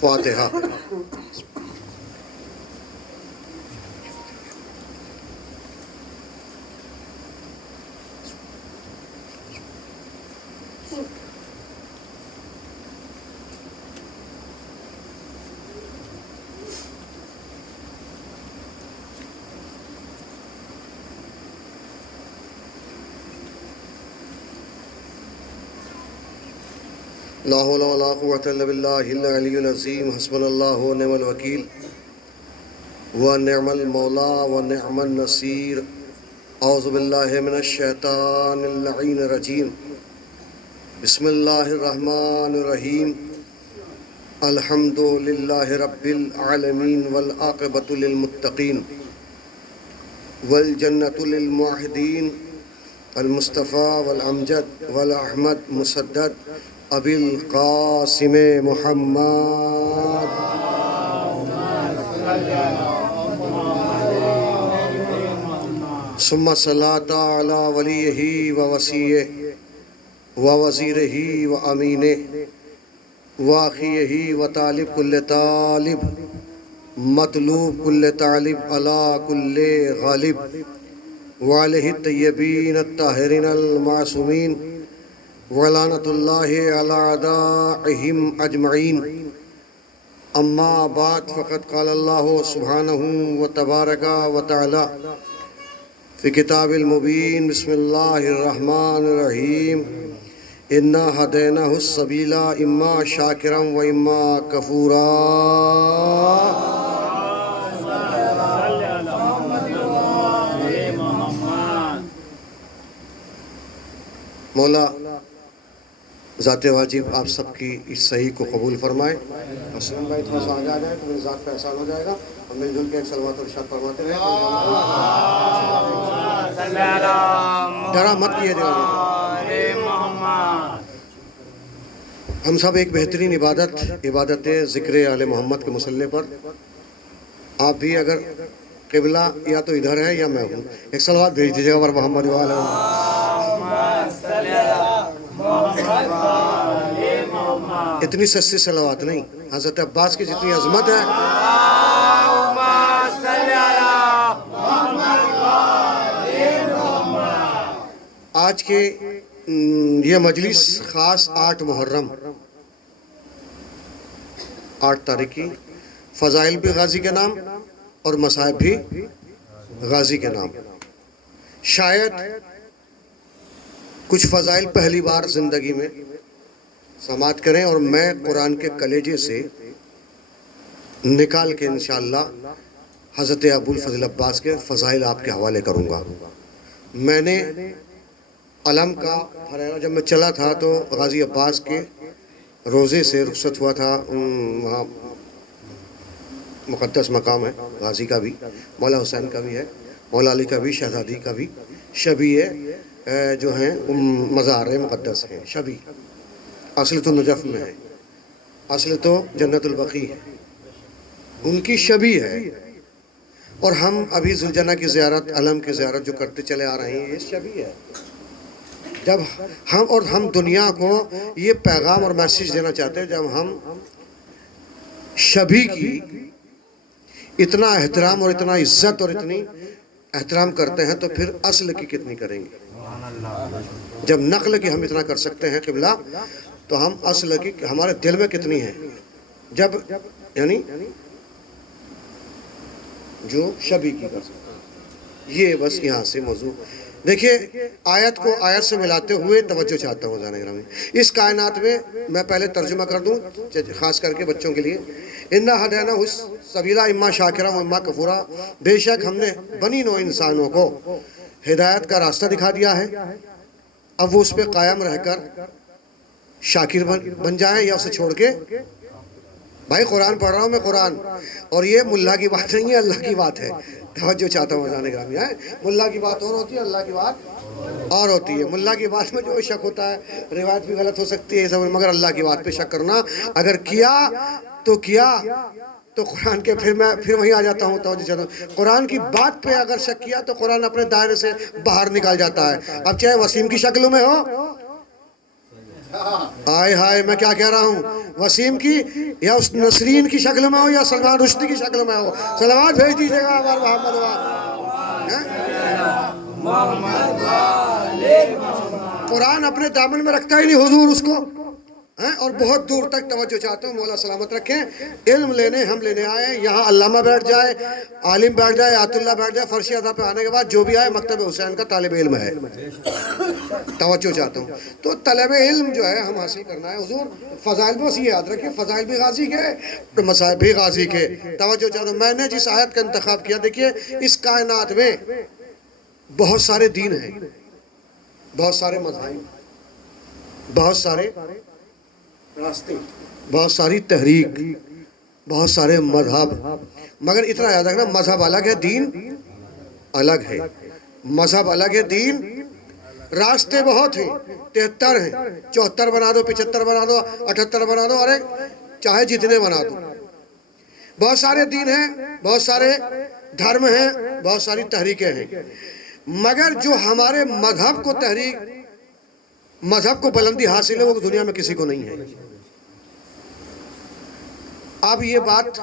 فاتحہ۔ لا حول ولا قوة إلا بالله العلي العظيم حسبنا الله ونعم الوكيل ونعم المولى ونعم النصير أعوذ بالله من الشيطان اللعين الرجيم بسم الله الرحمن الرحيم الحمد لله رب العالمين والعاقبة للمتقين والجنة للموحدين المصطفى والأمجد والأحمد مسدد ابی القاسم محمد ثم صلاۃ علی ولیہ و وصیہ و وزیرہ و امینہ و اخیہ و طالب کل طالب مطلوب کل طالب علی کل غالب وعلیہ الطیبین الطاہرین المعصومین ولعنۃ اللہ علی اعدائہم اجمعین اما بعد فقد قال اللہ سبحانہ وتبارک وتعالی فی کتاب المبین بسم اللہ الرحمن الرحیم انا ہدیناہ السبیل اما شاکرا و اما کفورا۔ مولا ذات واجب آپ سب کی اس صحیح کو قبول فرمائے۔ اسلم بھائی تھوڑا سا آگے آ جائے تو میری ذات پہ احسان ہو جائے گا، اور مل جل کے ایک صلوات اور ارشاد فرماتے رہے۔ ڈرا مت کیے جائے۔ ہم سب ایک بہترین عبادت ذکر آل محمد کے مسئلے پر، آپ بھی اگر قبلہ یا تو ادھر ہے یا میں ہوں، ایک صلوات بھیج دیجیے گا پر محمد وعلی اتنی سستی صلوات نہیں، حضرت عباس کی جتنی عظمت ہے آج کے یہ مجلس خاص 8 محرم 8 تاریخ کی فضائل بھی غازی کے نام اور مصائب بھی غازی کے نام۔ شاید کچھ فضائل پہلی بار زندگی میں سماعت کریں، اور میں قرآن کے کلیجے سے نکال کے انشاءاللہ حضرت ابو الفضل عباس کے فضائل آپ کے حوالے کروں گا۔ میں نے علم کا پھریرا جب میں چلا تھا تو غازی عباس کے روزے سے رخصت ہوا تھا، وہاں مقدس مقام ہے غازی کا بھی، مولا حسین کا بھی ہے، مولا علی کا بھی، شہزادی کا بھی، شبی جو ہیں مزار مقدس ہیں۔ شبی اصل تو نجف میں ہے، اصل تو جنت البقیع ہے، ان کی شبی ہے۔ اور ہم ابھی ذوالجنہ کی زیارت، علم کی زیارت جو کرتے چلے آ رہے ہیں، یہ شبی ہے۔ جب ہم دنیا کو یہ پیغام اور میسیج دینا چاہتے ہیں، جب ہم شبی کی اتنا احترام اور اتنا عزت اور اتنی احترام کرتے ہیں تو پھر اصل کی کتنی کریں گے۔ جب نقل کی ہم اتنا کر سکتے ہیں قبلہ، تو ہم اصل کی ہمارے دل میں کتنی ہے، جب یعنی جو شبی کی کر سکتے ہیں۔ یہ بس یہاں سے موضوع دیکھیے، آیت کو آیت سے ملاتے ہوئے توجہ چاہتا ہوں جانے گرامی۔ اس کائنات میں میں پہلے ترجمہ کر دوں خاص کر کے بچوں کے لیے۔ انا ہدیناہ السبیل اما شاکرا و اما کفورا، بے شک ہم نے بنی نوع انسانوں کو ہدایت کا راستہ دکھا دیا ہے، اب وہ اس پہ قائم رہ کر شاکر بن جائیں یا اسے چھوڑ کے۔ بھائی قرآن پڑھ رہا ہوں میں، قرآن، اور یہ ملا کی بات نہیں ہے، اللہ کی بات ہے۔ توجہ چاہتا ہوں جانے گرامی۔ ملا کی بات اور ہوتی ہے، اللہ کی بات اور ہوتی ہے۔ ملا کی بات میں جو شک ہوتا ہے، روایت بھی غلط ہو سکتی ہے، مگر اللہ کی بات پہ شک کرنا اگر کیا تو قرآن کے پھر وہیں آ جاتا ہوں۔ توجہ چاہتا ہوں، قرآن کی بات پہ اگر شک کیا تو قرآن اپنے دائرے سے باہر نکال جاتا ہے، اب چاہے وسیم کی شکل میں ہو آئے ہائے میں کیا کہہ رہا ہوں، وسیم کی یا اس نسرین کی شکل میں ہو یا سلمان رشدی کی شکل میں ہو، صلوات بھیج دیجیے گا ہمارے محمد قرآن اپنے دامن میں رکھتا ہی نہیں حضور اس کو، اور بہت دور تک توجہ چاہتا ہوں، مولا سلامت رکھیں۔ علم لینے ہم لینے آئے ہیں، یہاں علامہ بیٹھ جائے، عالم بیٹھ جائے، آیت اللہ بیٹھ جائے، فرشی ادا پہ آنے کے بعد جو بھی آئے مکتب حسین کا طالب علم ہے، توجہ چاہتا ہوں۔ تو طلب علم جو ہے ہم حاصل کرنا ہے حضور، فضائل بس یہ یاد رکھیں، فضائل بھی غازی کے، مصائب بھی غازی کے، توجہ چاہتا ہوں۔ میں نے جس آیت کا انتخاب کیا، دیکھیے اس کائنات میں بہت سارے دین ہیں، بہت سارے مذاہب، بہت سارے راستے، بہت ساری تحریک، بہت سارے مذہب، مگر اتنا یاد رکھنا مذہب الگ ہے، دین الگ ہے، مذہب الگ ہے، دین، راستے بہت ہیں، 73 ہیں، 74 بنا دو، 75 بنا دو، 78 بنا دو، ارے چاہے جتنے بنا دو، بہت سارے دین ہیں، بہت سارے دھرم ہیں، بہت ساری تحریکیں ہیں، مگر جو ہمارے مذہب کو تحریک، مذہب کو بلندی حاصل ہے وہ دنیا میں کسی کو نہیں ہے۔ اب یہ بات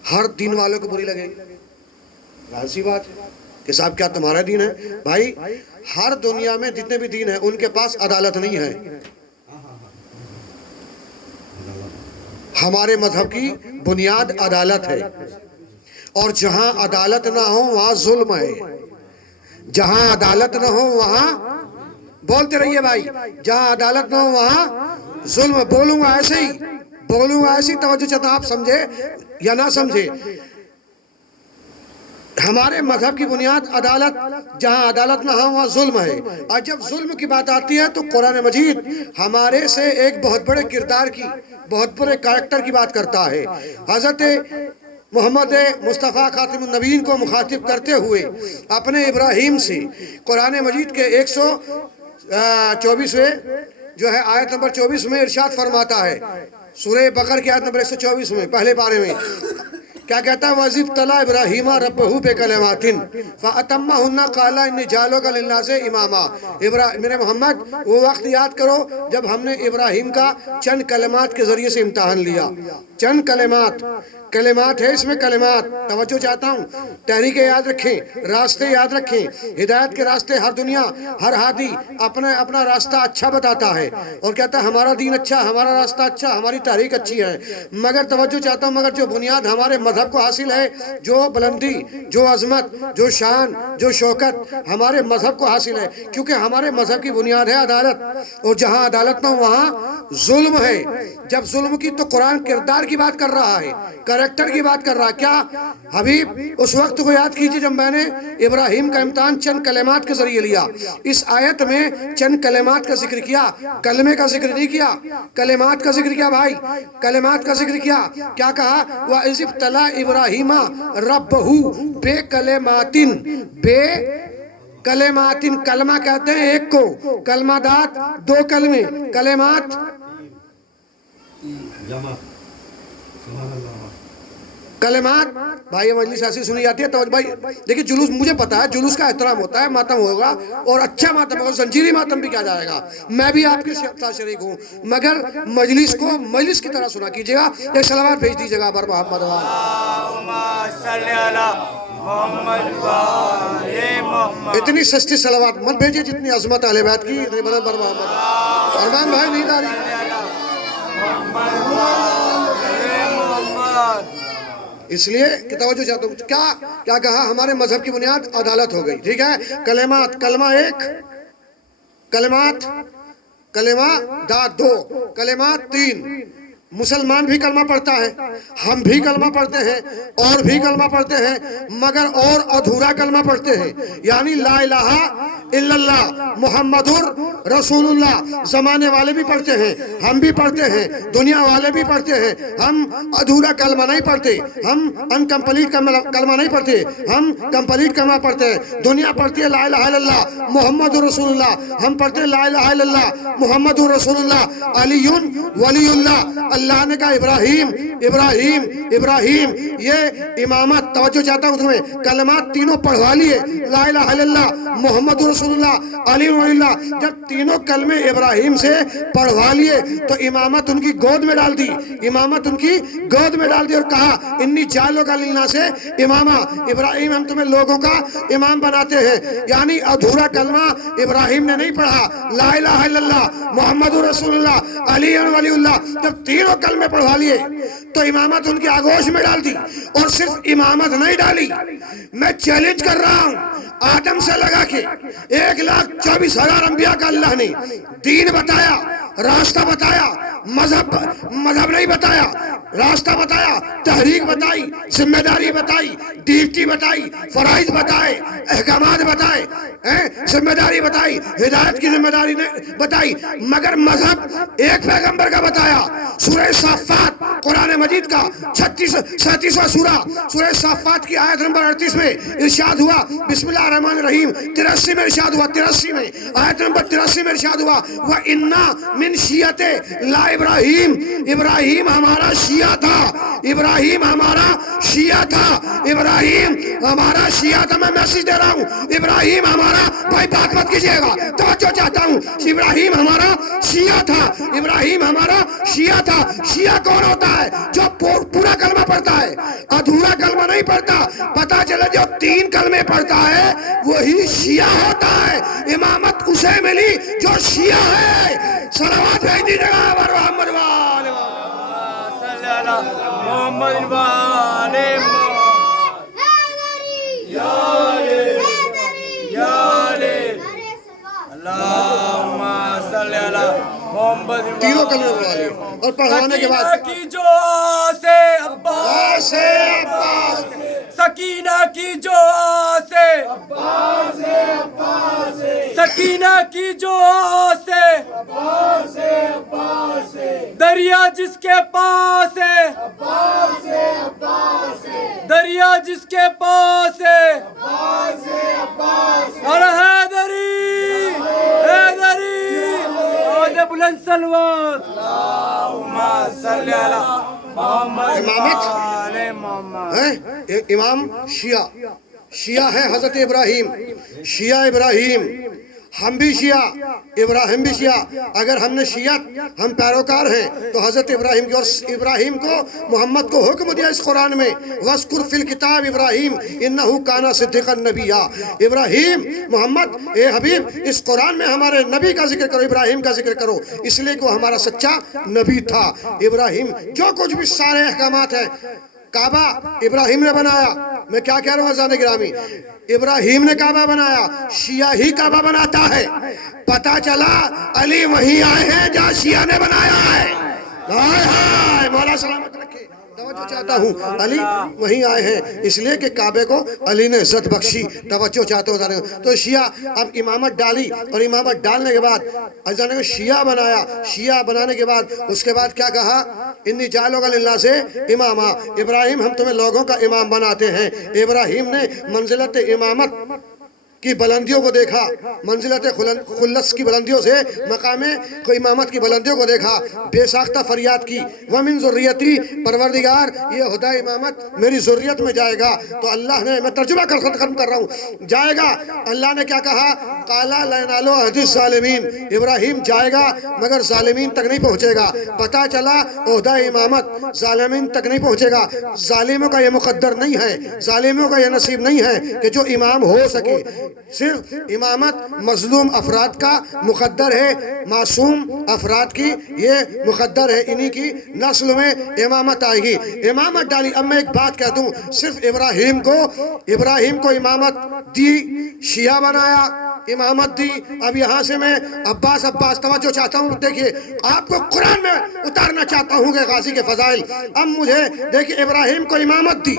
ہر دین والوں کو بری لگے گی، ظاہر سی بات ہے کہ صاحب کیا تمہارا دین ہے؟ بھائی ہر دنیا میں جتنے بھی دین ہیں ان کے پاس عدالت نہیں ہے، ہمارے مذہب کی بنیاد عدالت ہے، اور جہاں عدالت نہ ہو وہاں ظلم ہے، جہاں عدالت نہ ہو وہاں، بولتے رہیے بھائی، جہاں عدالت نہ ہو وہاں ظلم ہے۔ بولوں گا ایسے ہی، بولوں گا ایسی، توجہ چاہتا آپ سمجھے یا نہ سمجھے، ہمارے مذہب کی بنیاد عدالت، جہاں عدالت نہ ہو وہاں ظلم ہے، اور جب ظلم کی بات آتی ہے تو قرآن مجید ہمارے سے ایک بہت بڑے کردار کی، بہت بڑے کریکٹر کی بات کرتا ہے۔ حضرت محمد مصطفیٰ خاتم النبیین کو مخاطب کرتے ہوئے اپنے ابراہیم سے قرآن مجید کے 124ویں جو ہے آیت نمبر 24 میں ارشاد فرماتا ہے، سورہ بقرہ کی آیت نمبر 124 میں پہلے پارے میں کیا کہتا ہے؟ وَإِذِ ابْتَلَىٰ إِبْرَاهِيمَ رَبُّهُ بِكَلِمَاتٍ فَأَتَمَّهُنَّ قَالَ إِنِّي جَاعِلُكَ لِلنَّاسِ إِمَامًا۔ میرے محمد وہ وقت یاد کرو جب ہم نے ابراہیم کا چند کلمات کے ذریعے سے امتحان لیا، چند کلمات، کلمات ہے اس میں، کلمات، توجہ چاہتا ہوں، تحریکیں یاد رکھیں، راستے یاد رکھیں، ہدایت کے راستے، ہر دنیا، ہر ہادی اپنا راستہ اچھا بتاتا ہے اور کہتا ہے ہمارا دین اچھا، ہمارا راستہ اچھا، ہماری تحریک اچھی ہے، مگر توجہ چاہتا ہوں، مگر جو بنیاد ہمارے مذہب کو حاصل ہے، جو بلندی، جو عظمت، جو شان، جو شوکت ہمارے مذہب کو حاصل ہے، کیونکہ ہمارے مذہب کی بنیاد ہے عدالت، اور جہاں عدالت نہ ہو وہاں ظلم ہے۔ جب ظلم کی تو قرآن کردار کی بات کر رہا ہے، کریکٹر کی بات کر رہا ہے، کیا حبیب اس وقت کو یاد کیجئے جب میں نے ابراہیم کا امتحان چند کلمات کے ذریعے لیا۔ اس آیت میں چند کلمات کا ذکر کیا، کلمے کا ذکر نہیں کیا، کلمات کا ذکر کیا بھائی، کلمات کا ذکر کیا، کیا کہا؟ وَإِذِ ابْتَلَىٰ إِبْرَاهِيمَ رَبَّهُ بِكَلِمَاتٍ، بے کلماتن، کلمہ کہتے ہیں ایک کو، کلمہ دات دو کلمے، کلمات کلمات، بھائی مجلس ایسی سنی جاتی ہے، تو بھائی دیکھیں جلوس، مجھے پتا ہے جلوس کا احترام ہوتا ہے، ماتم ہوگا اور اچھا ماتم ہوگا، زنجیری ماتم بھی کیا جائے گا، میں بھی آپ کے ساتھ شریک ہوں، مگر مجلس کو مجلس کی طرح سنا کیجئے گا۔ ایک صلوات بھیج دیجئے گا بر محمد اتنی سستی صلوات مت بھیجئے جتنی عظمت اہل بیت کی، اتنی بلند بر محمد۔ ارمان بھائی نہیں داری، اس لیے کہ توجہ چاہتا ہوں، کیا کہا؟ ہمارے مذہب کی بنیاد عدالت ہو گئی، ٹھیک ہے؟ کلمات، کلمہ ایک، کلمات، کلمہ دات دو، کلمات تین، مسلمان بھی کلمہ پڑھتا ہے، ہم بھی کلمہ پڑھتے ہیں، اور بھی کلمہ پڑھتے ہیں، مگر اور ادھورا کلمہ پڑھتے ہیں، یعنی لا الہ الا اللہ محمد رسول اللہ، زمانے والے بھی پڑھتے ہیں، ہم بھی پڑھتے ہیں، دنیا والے بھی پڑھتے ہیں، ہم ادھورا کلمہ نہیں پڑھتے، ہم انکمپلیٹ کلمہ نہیں پڑھتے، ہم کمپلیٹ کلمہ پڑھتے ہیں۔ دنیا پڑھتی ہے لا الہ الا اللہ محمد رسول اللہ، ہم پڑھتے ہیں لا الہ الا اللہ محمد رسول اللہ، علی ولی اللہ، اللہ نے کہا ابراہیم ابراہیم ابراہیم، یہ امامت، توجہ چاہتا ہوں تمہیں، کلمات تینوں پڑھوا لیے، لا الہ الا اللہ محمد رسول اللہ علی ولی اللہ، جب تینوں کلمے ابراہیم سے پڑھوا لیے تو امامت ان کی گود میں ڈال دی، امامت ان کی گود میں ڈال دی اور کہا انی جعلک للناس اماما، ابراہیم ہم تمہیں لوگوں کا امام بناتے ہیں۔ یعنی ادھورا کلمہ ابراہیم نے نہیں پڑھا، لا الہ الا اللہ محمد رسول اللہ علی ولی اللہ، جب تینوں کلمے پڑھوا لیے تو امامت ان کی آغوش میں ڈال دی۔ اور صرف امامت نہیں ڈالی، میں چیلنج کر رہا ہوں، آدم سے لگا کے 1,24,000 انبیاء کا اللہ نے دین بتایا، راستہ بتایا، مذہب نہیں بتایا، راستہ بتایا، تحریک بتائی، ذمہ داری بتائی، ڈیوٹی بتائی، فرائض بتائے، احکامات بتائے، ذمہ داری بتائی، ہدایت کی ذمہ داری بتائی، مگر مذہب ایک پیغمبر کا بتایا۔ سورہ صافات قرآن مجید کا 37واں سورہ صافات کی آیت نمبر 38 میں ارشاد ہوا، بسم اللہ الرحمن الرحیم، 83 میں ارشاد ہوا، 83 میں آیت نمبر 83 میں ارشاد ہوا، وَإِنَّا مِن شِیَّتِ لا ابراہیم، ابراہیم ہمارا شیعہ تھا، ابراہیم ہمارا شیعہ تھا، ابراہیم ہمارا شیعہ تھا۔ میں میسیج دے رہا ہوں، ابراہیم ہمارا، بھائی بات مت کیجئے گا، توجہ چاہتا ہوں، ابراہیم ہمارا شیعہ تھا، ابراہیم ہمارا شیعہ تھا۔ شیعہ کون ہوتا ہے؟ جو پورا کلمہ پڑھتا ہے، ادھورا کلمہ نہیں پڑھتا۔ پتا چلے جو 3 کلمے پڑھتا ہے وہی شیعہ ہوتا ہے، امامت اسے ملی جو شیعہ ہے۔ صلوات بھیج دیجیے گا محمد وآلہ صلی اللہ محمد وآلہ اللہم صلی اللہ محمد تینوں کلمے پڑھا لیے اور پڑھوانے کے بعد سکینہ کی جو آسے عباس، سکینہ کی جو آسے عباس، سکینہ کی جو آسے عباس، دریا جس کے پاس ہے، دریا جس کے پاس ہے، اور حیدری حیدری اور بلند سلوات، اللہم صلی اللہ محمد وآلہ محمد۔ امام شیعہ ہے حضرت ابراہیم، شیعہ ابراہیم، ہم بھی شیعہ، ابراہیم بھی شیعہ۔ اگر ہم نے شیعت، ہم پیروکار ہیں تو حضرت ابراہیم کی، اور ابراہیم کو محمد کو حکم دیا اس قرآن میں، وَاذْكُرْ فِي الْكِتَابِ إِبْرَاهِيمَ إِنَّهُ كَانَ صِدِّيقًا نَبِيًّا۔ ابراہیم، محمد، اے حبیب، اس قرآن میں ہمارے نبی کا ذکر کرو، ابراہیم کا ذکر کرو، اس لیے کہ وہ ہمارا سچا نبی تھا۔ ابراہیم جو کچھ بھی سارے احکامات ہیں، کعبہ ابراہیم نے بنایا، میں کیا کہہ رہا ہوں عزیزان گرامی، ابراہیم نے کعبہ بنایا، شیعہ ہی کعبہ بناتا ہے۔ پتا چلا علی وہیں آئے ہیں جہاں شیعہ نے بنایا ہے۔ ہائے ہائے، مولا سلامت رکھے، توجہ چاہتا ہوں، علی وہیں آئے ہیں، اس لیے کہ کعبے کو علی نے عزت بخشی، توجہ چاہتے ہو۔ تو شیعہ اب امامت ڈالی، اور امامت ڈالنے کے بعد عزیزان کو شیعہ بنایا، شیعہ بنانے کے بعد اس کے بعد کیا کہا، انی جعلک للناس اماما، ابراہیم ہم تمہیں لوگوں کا امام بناتے ہیں۔ ابراہیم نے منزلت امامت کی بلندیوں کو دیکھا، منزلت خلص کی بلندیوں سے مقام امامت کی بلندیوں کو دیکھا، بے ساختہ فریاد کی، وَمِن ذُرِّيَّتِي، پروردگار یہ عہدہ امامت میری ذریت میں جائے گا۔ تو اللہ نے، میں ترجمہ ختم کر رہا ہوں، جائے گا، اللہ نے کیا کہا، قَالَ لَا يَنَالُ عَهْدِ الظَّالِمِينَ، ابراہیم جائے گا مگر ظالمین تک نہیں پہنچے گا۔ پتا چلا عہدہ امامت ظالمین تک نہیں پہنچے گا، ظالموں کا یہ مقدر نہیں ہے، ظالموں کا یہ نصیب نہیں ہے کہ جو امام ہو سکے۔ صرف امامت مظلوم افراد کا مقدر ہے، معصوم افراد کی یہ مقدر ہے، انہی کی نسل میں امامت آئے گی۔ امامت ڈالی۔ اب میں ایک بات کہہ دوں، صرف ابراہیم کو امامت دی، شیعہ بنایا، امامت دی۔ اب یہاں سے میں عباس توجہ چاہتا ہوں، دیکھیے آپ کو قرآن میں اتارنا چاہتا ہوں کہ غازی کے فضائل۔ اب مجھے دیکھیے، ابراہیم کو امامت دی،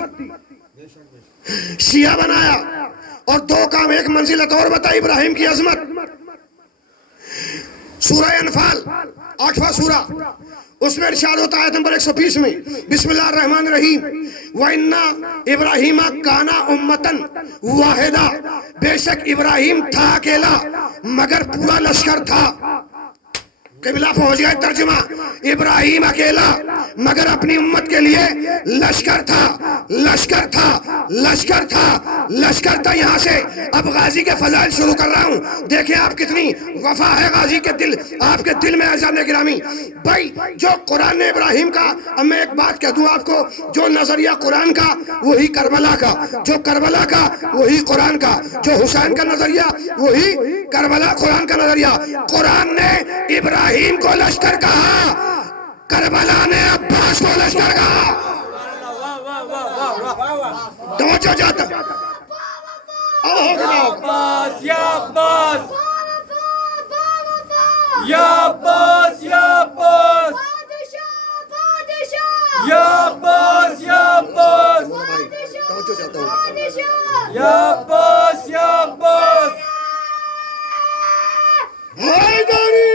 شیعہ بنایا، اور 2 کام، ایک منزلت اور بتائی ابراہیم کی عظمت۔ سورہ انفال 8واں سورہ، اس میں ارشاد ہوتا ہے آیت نمبر 120 میں، بسم اللہ الرحمن الرحیم، وَإِنَّا إِبْرَاهِيمَ كَانَ أُمَّةً وَاحِدَةً، بے شک ابراہیم تھا اکیلا مگر پورا لشکر تھا۔ قبلہ پہنچ گئے. ترجمہ: ابراہیم اکیلا مگر اپنی امت کے لیے لشکر تھا، لشکر تھا، لشکر تھا، لشکر تھا. یہاں سے اب غازی کے فضائل شروع کر رہا ہوں. دیکھیں آپ کتنی وفا ہے غازی کے دل، آپ کے دل میں. عزیزان گرامی بھائی، جو قرآن نے ابراہیم کا، اب میں ایک بات کہہ دوں آپ کو، جو نظریہ قرآن کا وہی کربلا کا، جو کربلا کا وہی قرآن کا، جو حسین کا نظریہ وہی کربلا قرآن کا نظریہ. قرآن نے ابراہیم کو لشکر کہا، کربلا نے عباس کو لشکر کہا. توجہ جاتا عباس یا عباس یا عباس یا عباس یا عباس یا عباس توجہ چاہتا ہوں. یا عباس یا عباس حیدری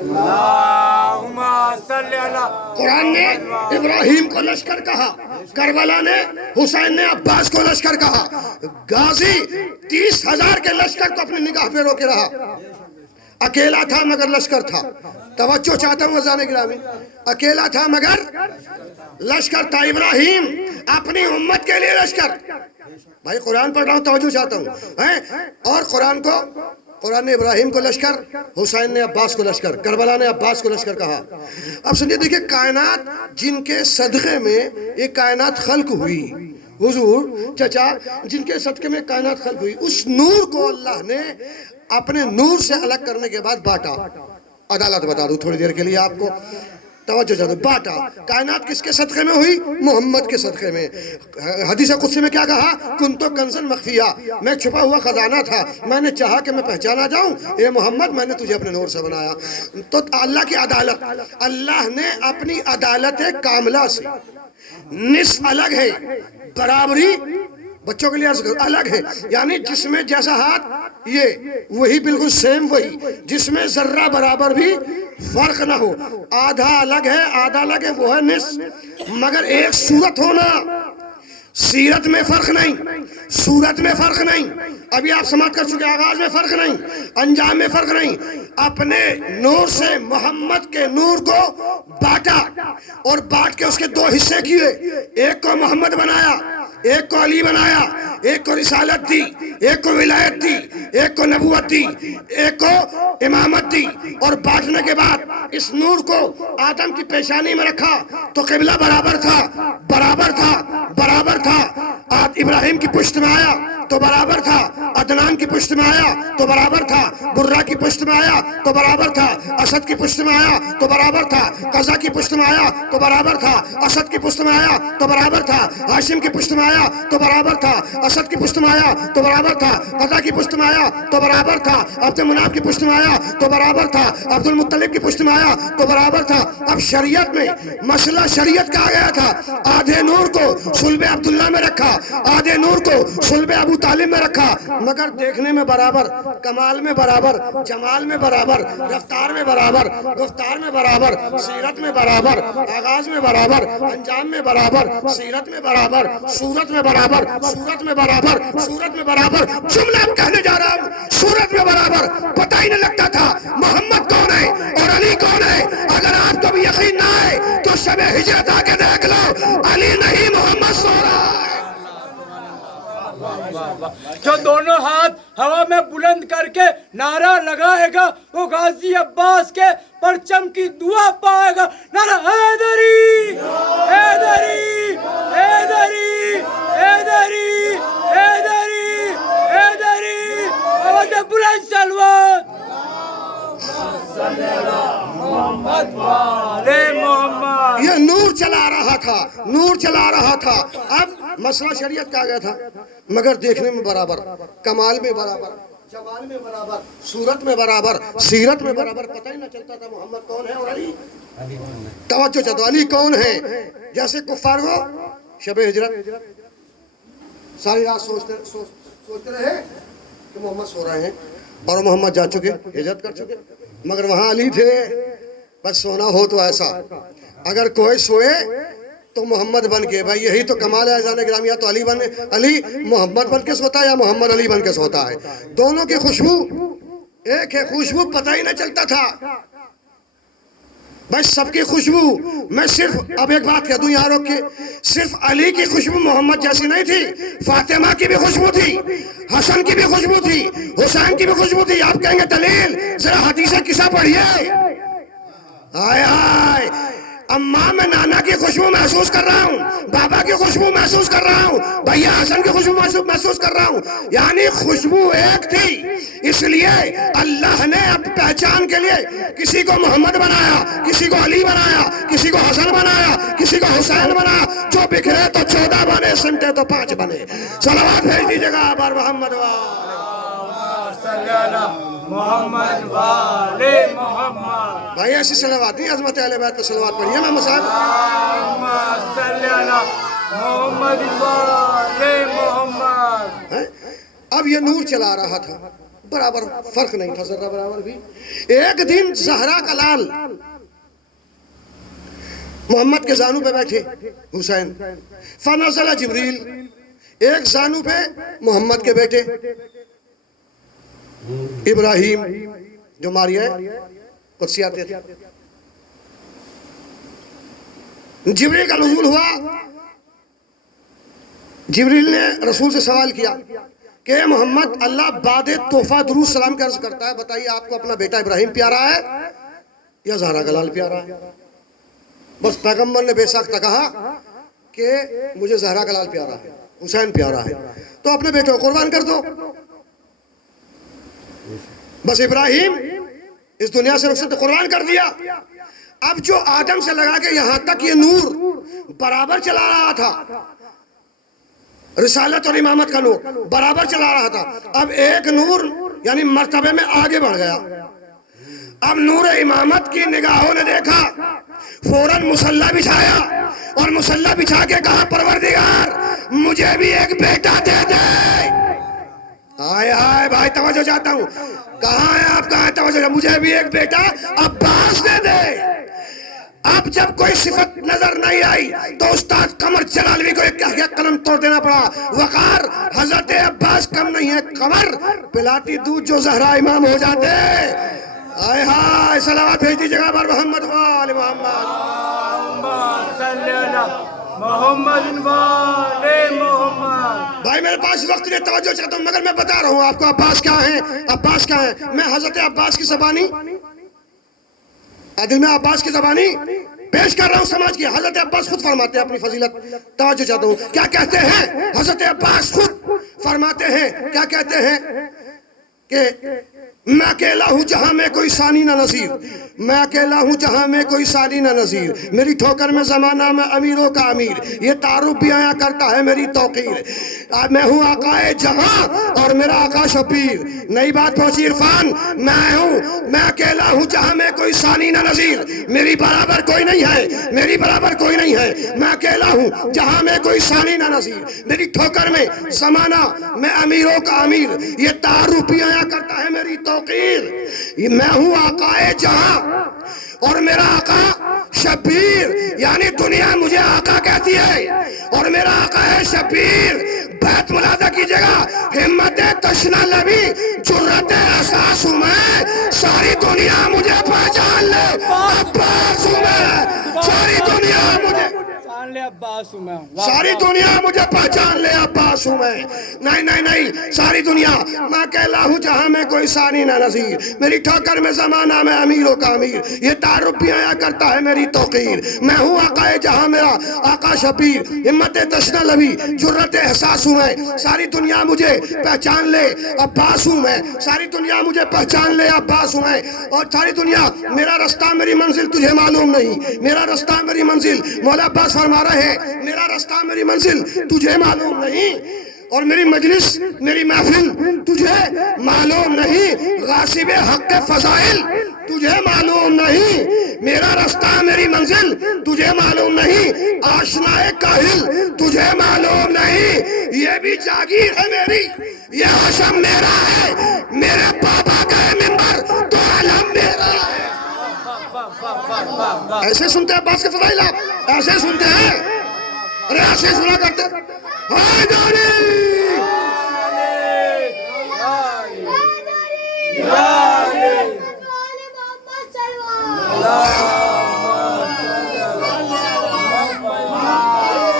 اللہم صلی علی. قرآن نے ابراہیم کو لشکر کہا، کربلا نے حسین نے عباس کو لشکر کہا. غازی 30,000 کے لشکر کو اپنی نگاہ پہ روکے رہا. اکیلا تھا مگر لشکر تھا. توجہ چاہتا ہوں عزیزان گرامی، اکیلا تھا مگر لشکر تھا. ابراہیم اپنی امت کے لیے لشکر. بھائی قرآن پڑھ رہا ہوں، توجہ چاہتا ہوں. اور قرآن نے ابراہیم کو لشکر، حسین نے عباس کو لشکر، کربلا نے عباس کو لشکر کہا. اب سنیے، دیکھیں کائنات جن کے صدقے میں یہ کائنات خلق ہوئی، حضور چچا جن کے صدقے میں کائنات خلق ہوئی، اس نور کو اللہ نے اپنے نور سے الگ کرنے کے بعد بانٹا. عدالت بتا دوں تھوڑی دیر کے لیے آپ کو، توجہ چاہتا ہوں. بانٹا. کائنات کس کے صدقے میں ہوئی؟ محمد کے صدقے میں. حدیث قدسی میں کیا کہا؟ کنتو کنزن مخفیہ، میں چھپا ہوا خزانہ تھا، میں نے چاہا کہ میں پہچانا جاؤں، اے محمد میں نے تجھے اپنے نور سے بنایا. تو اللہ کی عدالت، اللہ نے اپنی عدالت کاملہ سے نصف الگ ہے، برابری بچوں کے لیے عرض کرو الگ ہے، یعنی جس میں جیسا ہاتھ یہ وہی بالکل سیم وہی، جس میں ذرہ برابر بھی فرق نہ ہو. آدھا الگ ہے، آدھا الگ ہے، وہ ہے نصف. مگر ایک صورت ہونا، سیرت میں فرق نہیں، صورت میں فرق نہیں. ابھی آپ سماعت کر چکے، آغاز میں فرق نہیں، انجام میں فرق نہیں. اپنے نور سے محمد کے نور کو بانٹا اور بانٹ کے اس کے 2 حصے کیے. ایک کو محمد بنایا، ایک کو علی بنایا، ایک کو رسالت دی، ایک کو ولایت دی، ایک کو نبوت دی، ایک کو امامت دی. اور بانٹنے کے بعد اس نور کو آدم کی پیشانی میں رکھا تو قبلہ برابر تھا، برابر تھا، برابر تھا. ابراہیم کی پشت میں آیا تو برابر تھا، عدنان کی پشت میں آیا تو برابر تھا، برہ کی پشت میں آیا تو برابر تھا، اسد کی پشت میں آیا تو برابر تھا، قزا کی پشت میں آیا تو برابر تھا، اسد کی پشت میں آیا تو برابر تھا، ہاشم کی پشت میں آیا تو برابر تھا، اسد کی پشت میں آیا تو برابر تھا، قزا کی پشت میں آیا تو برابر تھا، عبد مناف کی پشت میں آیا تو برابر تھا، عبد المطلب کی پشت میں آیا تو برابر تھا. اب شریعت میں مسئلہ شریعت کا آ گیا تھا. آدھے نور کو صلب عبداللہ میں رکھا، آدھے نور کو صلب ابو طالب میں رکھا، مگر دیکھنے میں برابر، کمال میں برابر، جمال میں برابر، رفتار میں برابر، گفتار میں برابر، سیرت میں برابر، آغاز میں برابر، انجام میں برابر، سیرت میں برابر، صورت میں برابر، صورت میں برابر، صورت میں برابر. جملہ کہنے جا رہا ہوں، صورت میں برابر. پتہ ہی نہیں لگتا تھا محمد کون ہے اور علی کون ہے. اگر آپ کو بھی یقین نہ آئے تو شب ہجرت آ کے دیکھ لو، علی نہیں محمد سو رہا ہے. جو دونوں ہاتھ ہوا میں بلند کر کے نعرہ لگائے گا وہ غازی عباس کے پرچم کی دعا پائے گا. نعرہ حیدری حیدری حیدری حیدری حیدری حیدری. آواز بلند سلوات محمد والے محمد. یہ نور چلا رہا تھا، نور چلا رہا تھا. اب مسئلہ شریعت کا آ گیا تھا، مگر دیکھنے میں برابر، کمال میں برابر، جمال میں برابر، صورت میں برابر، سیرت میں برابر. پتہ ہی نہ چلتا تھا محمد کون ہے اور علی. توجہ چاہتا علی کون ہے. جیسے کفار کو شب ہجرت ساری رات سوچتے رہے کہ محمد سو رہے ہیں اور محمد جا چکے، ہجرت کر چکے، مگر وہاں علی تھے. بس سونا ہو تو ایسا، اگر کوئی سوئے تو محمد بن کے، بھائی یہی تو کمال ہے عزیزان گرامی. یا تو علی محمد بن کے سوتا ہے یا محمد علی بن کے سوتا ہے. دونوں کی خوشبو ایک ہے، خوشبو پتہ ہی نہ چلتا تھا. بھائی سب کی خوشبو، میں صرف اب ایک بات کہہ دوں یہاں روک کے، صرف علی کی خوشبو محمد جیسی نہیں تھی، فاطمہ کی بھی خوشبو تھی، حسن کی بھی خوشبو تھی، حسین کی بھی خوشبو تھی. آپ کہیں گے دلیل، ذرا حدیث قصہ پڑھیے. آئے آئے، اماں میں نانا کی خوشبو محسوس کر رہا ہوں، بابا کی خوشبو محسوس کر رہا ہوں، بھیا حسن کی خوشبو محسوس کر رہا ہوں. یعنی خوشبو ایک تھی. اس لیے اللہ نے اب پہچان کے لیے کسی کو محمد بنایا، کسی کو علی بنایا، کسی کو حسن بنایا، کسی کو حسین بنایا. جو بکھرے تو 14 بنے، سمٹے تو 5 بنے. صلوات بھیج دیجیے گا بار محمد محمد والے محمد. بھائی ایسی صلوات نہیں، عظمت اہل بیت پہ صلوات پڑھیے. میں مسائل محمد والے محمد. اب یہ نور چلا رہا تھا، برابر فرق نہیں تھا ذرہ برابر بھی. ایک دن زہرا کا لال محمد کے زانو پہ بیٹھے حسین، فنزل جبریل، ایک زانو پہ محمد کے بیٹے ابراہیم جو ماریہ قدسی آتے تھے. جبریل کا نزول ہوا. جبریل نے رسول سے سوال کیا کہ محمد، اللہ بعد تحفہ درود سلام کا عرض کرتا ہے، بتائیے آپ کو اپنا بیٹا ابراہیم پیارا ہے یا زہرا کا لال پیارا ہے؟ بس پیغمبر نے بے ساختہ کہا کہ مجھے زہرا کا لال پیارا ہے، حسین پیارا ہے، تو اپنے بیٹے کو قربان کر دو. بس ابراہیم اس دنیا سے رخصت قربان کر دیا. اب جو آدم سے لگا کے یہاں تک یہ نور برابر چلا رہا تھا، رسالت اور امامت کا نور برابر چلا رہا تھا، اب ایک نور یعنی مرتبے میں آگے بڑھ گیا. اب نور امامت کی نگاہوں نے دیکھا، فوراً مصلی بچھایا اور مصلی بچھا کے کہا پروردگار مجھے بھی ایک بیٹا دے دے. آئے آئے بھائی توجہ چاہتا ہوں، کہاں ہے آپ، کہاں ہے توجہ، مجھے بھی ایک بیٹا عباس دے دے. اب جب کوئی صفت نظر نہیں آئی تو استاد قمر جلالوی کو ایک قلم توڑ دینا پڑا. وقار حضرت عباس کم نہیں ہے، قمر پلاتی دودھ جو زہرا امام ہو جاتے. آئے ہائے، صلوات بھیج دیجیے گا بار محمد وآل محمد. محمد والے محمد. بھائی میرے پاس وقت نہیں، توجہ چاہتا ہوں مگر میں بتا رہا ہوں آپ کو عباس کیا ہیں، عباس کیا ہیں. میں حضرت عباس کی زبانی عدل میں عباس کی زبانی پیش کر رہا ہوں سماج کی. حضرت عباس خود فرماتے ہیں اپنی فضیلت، توجہ چاہتا ہوں کیا کہتے ہیں. حضرت عباس خود فرماتے ہیں، کیا کہتے ہیں کہ میں اکیلا ہوں جہاں میں کوئی ثانی نہ نظیر، میں اکیلا ہوں جہاں میں کوئی ثانی نہ نظیر، میری ٹھوکر میں زمانہ میں امیروں کا امیر، یہ تعارف بھی آیا کرتا ہے میری توقیر. میں ہوں آقا جہاں اور میرا آقا شبیر. نئی بات پہنچی عرفان، میں اکیلا ہوں جہاں میں کوئی ثانی نہ نظیر، میری برابر کوئی نہیں ہے، میری برابر کوئی نہیں ہے. میں اکیلا ہوں جہاں میں کوئی ثانی نہ نظیر، میری ٹھوکر میں زمانہ میں امیروں کا امیر، یہ تعارف بھی آیا کرتا ہے میری توقیر. میں ہوں آقا جہاں اور میرا آقا شبیر، یعنی دنیا مجھے آقا کہتی ہے اور میرا آقا ہے شبیر. بیت ملادہ کی جگہ ہمت تشنا لبی جرت احساس ہوں میں، ساری دنیا مجھے پہچان لے عباس ہوں میں، ساری دنیا مجھے عباس ہوں میں، ساری دنیا مجھے پہچان لے عباس ہوں میں. نہیں نہیں نہیں، ساری دنیا میں اکیلا ہوں جہاں میں کوئی ثانی نہ نظیر، میری ٹھوکر میں زمانہ میں امیروں کا امیر، یہ تعارف بھی آیا کرتا ہے میری توقیر. میں ہوں آقا جہاں میرا آقا شبیر، ہمت تشنا لبی جرت احساس ہوں میں، ساری دنیا مجھے پہچان لے عباس ہوں میں، ساری دنیا مجھے پہچان لے عباس ہوں میں. اور ساری دنیا میرا رستہ میری منزل تجھے معلوم نہیں، میرا رستہ میری منزل، مولا عباس فرما رہے ہیں میرا رستہ میری منزل تجھے معلوم نہیں، اور میری مجلس میری محفل تجھے معلوم نہیں، غاصب حق کے فضائل تجھے معلوم نہیں، میرا رستہ میری منزل تجھے معلوم نہیں، آشنائے کاہل تجھے معلوم نہیں. یہ بھی جاگیر ہے میری، یہ حشم میرا ہے، میرے بابا کا منبر تو علم میرا ہے. ایسے سنتے ہیں عباس کے فضائل، آپ ایسے سنتے ہیں. ارے ایسے سنا کرتے حیدری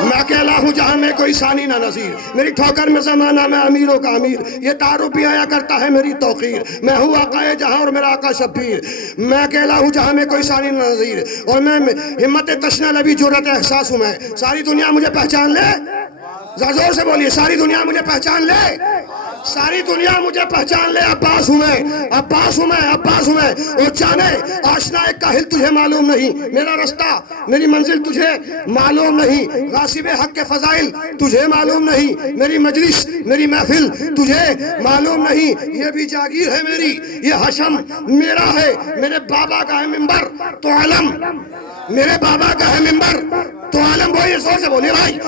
میں اکیلا ہوں جہاں میں کوئی ثانی نہ نظیر، میری ٹھوکر میں زمانہ میں امیروں کا امیر، یہ تعارف بھی آیا کرتا ہے میری توقیر، میں ہوں آقا جہاں اور میرا آقا شبیر، میں اکیلا ہوں جہاں میں کوئی ثانی نہ نظیر، اور میں ہمت تشنہ لبی جرت احساس ہوں، میں ساری دنیا مجھے پہچان لے، زور سے بولیے، ساری دنیا مجھے پہچان لے، ساری دنیا مجھے پہچان لے، عباس ہوں میں، عباس ہوں میں، عباس ہوں میں، اور جانے آشنا ایک کاہل تجھے معلوم نہیں، میرا رستہ میری منزل تجھے معلوم نہیں، غاصب حق کے فضائل تجھے معلوم نہیں، میری مجلس میری محفل تجھے معلوم نہیں، یہ بھی جاگیر ہے میری، یہ حشم میرا ہے، میرے بابا کا ہے منبر تو علم، میرے بابا کا ہے منبر تو علم، بولیے زور سے بولیے بھائی،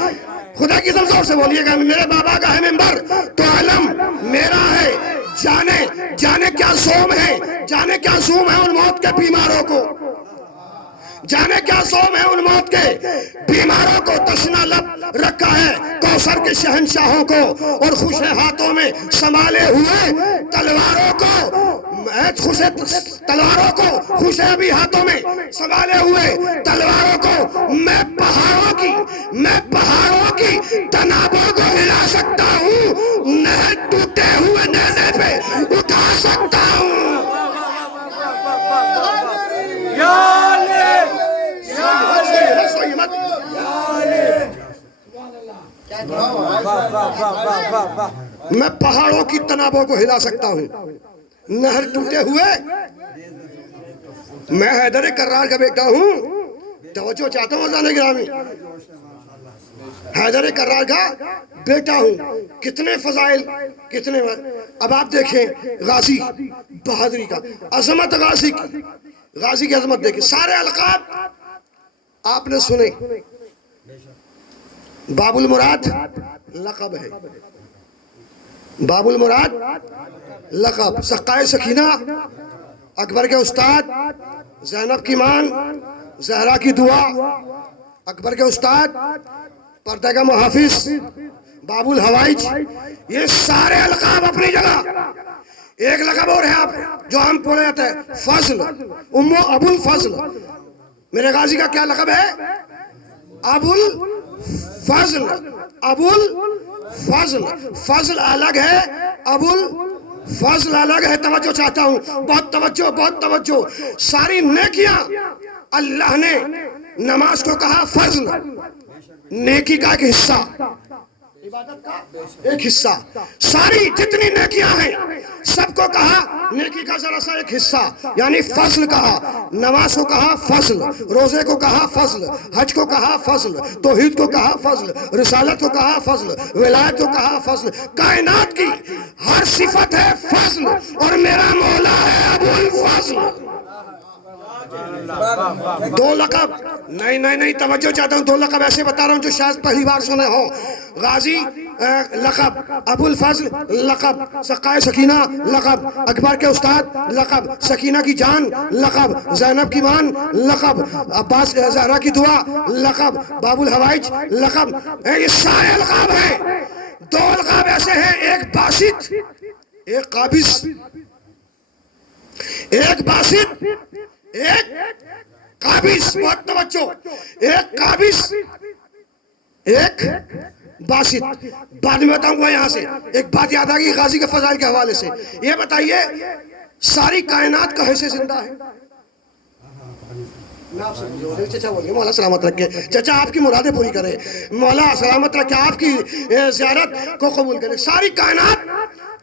خدا کی قسم زور سے بولیے گا، میرے بابا کا ہے منبر تو علم میرا ہے، جانے کیا زوم ہے، جانے کیا زوم ہے ان موت کے بیماروں کو، جانے کیا زوم ہے ان موت کے بیماروں کو، تشنہ لب رکھا ہے کوثر کے شہنشاہوں کو، اور خوش ہاتھوں میں سنبھالے ہوئے تلواروں کو، تلواروں کو خوش ابھی ہاتھوں میں سنبھالے ہوئے تلواروں کو، میں پہاڑوں کی تنابوں کو ہلا سکتا ہوں، نہر ٹوٹے ہوئے نیزے پہ اٹھا سکتا ہوں، میں پہاڑوں کی تنابوں کو ہلا سکتا ہوں، نہر ٹوٹے ہوئے، میں حیدر کرار کا بیٹا ہوں، توجہ چاہتا ہوں ازان گرامی، حیدر کرار کا بیٹا ہوں، کتنے فضائل، کتنے، اب آپ دیکھیں غازی بہادری کا عظمت، غازی کی عظمت دیکھیں، سارے القاب آپ نے سنے، باب المراد لقب ہے، باب المراد لقب، سقائے سکینہ اکبر کے استاد، زینب کی مان، زہرا کی دعا، اکبر کے استاد، پردہ کا محافظ، باب الحوائج، یہ سارے القاب اپنی جگہ، ایک لقب اور ہے آپ جو ہم پڑھے جاتے ہیں، فضل، ابو الفضل، میرے غازی کا کیا لقب ہے؟ ابو الفضل، ابو الفضل، فضل الگ ہے، ابو الفضل الگ ہے، توجہ چاہتا ہوں، بہت توجہ، بہت توجہ، ساری نیکیاں اللہ نے نماز کو کہا فضل، نیکی کا ایک حصہ، عبادت کا ایک حصہ، ساری جتنی نیکیاں ہیں سب کو کہا نیکی کا ذرا سا ایک حصہ، یعنی فضل کہا، نماز کو کہا فضل، روزے کو کہا فضل، حج کو کہا فضل، توحید کو کہا فضل، رسالت کو کہا فضل، ولایت کو کہا فضل، کائنات کی ہر صفت ہے فضل، اور میرا مولا ہے ابو الفضل۔ دو لقب، نہیں توجہ چاہتا ہوں، دو لقب ایسے بتا رہا ہوں جو شاید پہلی بار سنے ہو، غازی لقب، ابو الفضل لقب، سقائے سکینہ لقب، اکبر کے استاد لقب، سکینہ کی جان لقب، زینب کی مان لقب، عباس زہرا کی دعا لقب، باب الحوائج لقب، یہ سارے لقب ہیں، دو لقب ایسے ہیں، ایک باسط، ایک قابض، ایک باسط، ایک قابض، بہت توجہ، ایک قابض، ایک باسط، بعد میں بتاؤں گا یہاں سے، ایک بات یاد آگئی غازی کے فضائل کے حوالے سے، یہ بتائیے ساری کائنات کہے سے زندہ ہے؟ چچا بولیے، مولا سلامت رکھے، چچا آپ کی مرادیں پوری کرے، مولا سلامت رکھے، آپ کی زیارت کو قبول کرے، ساری کائنات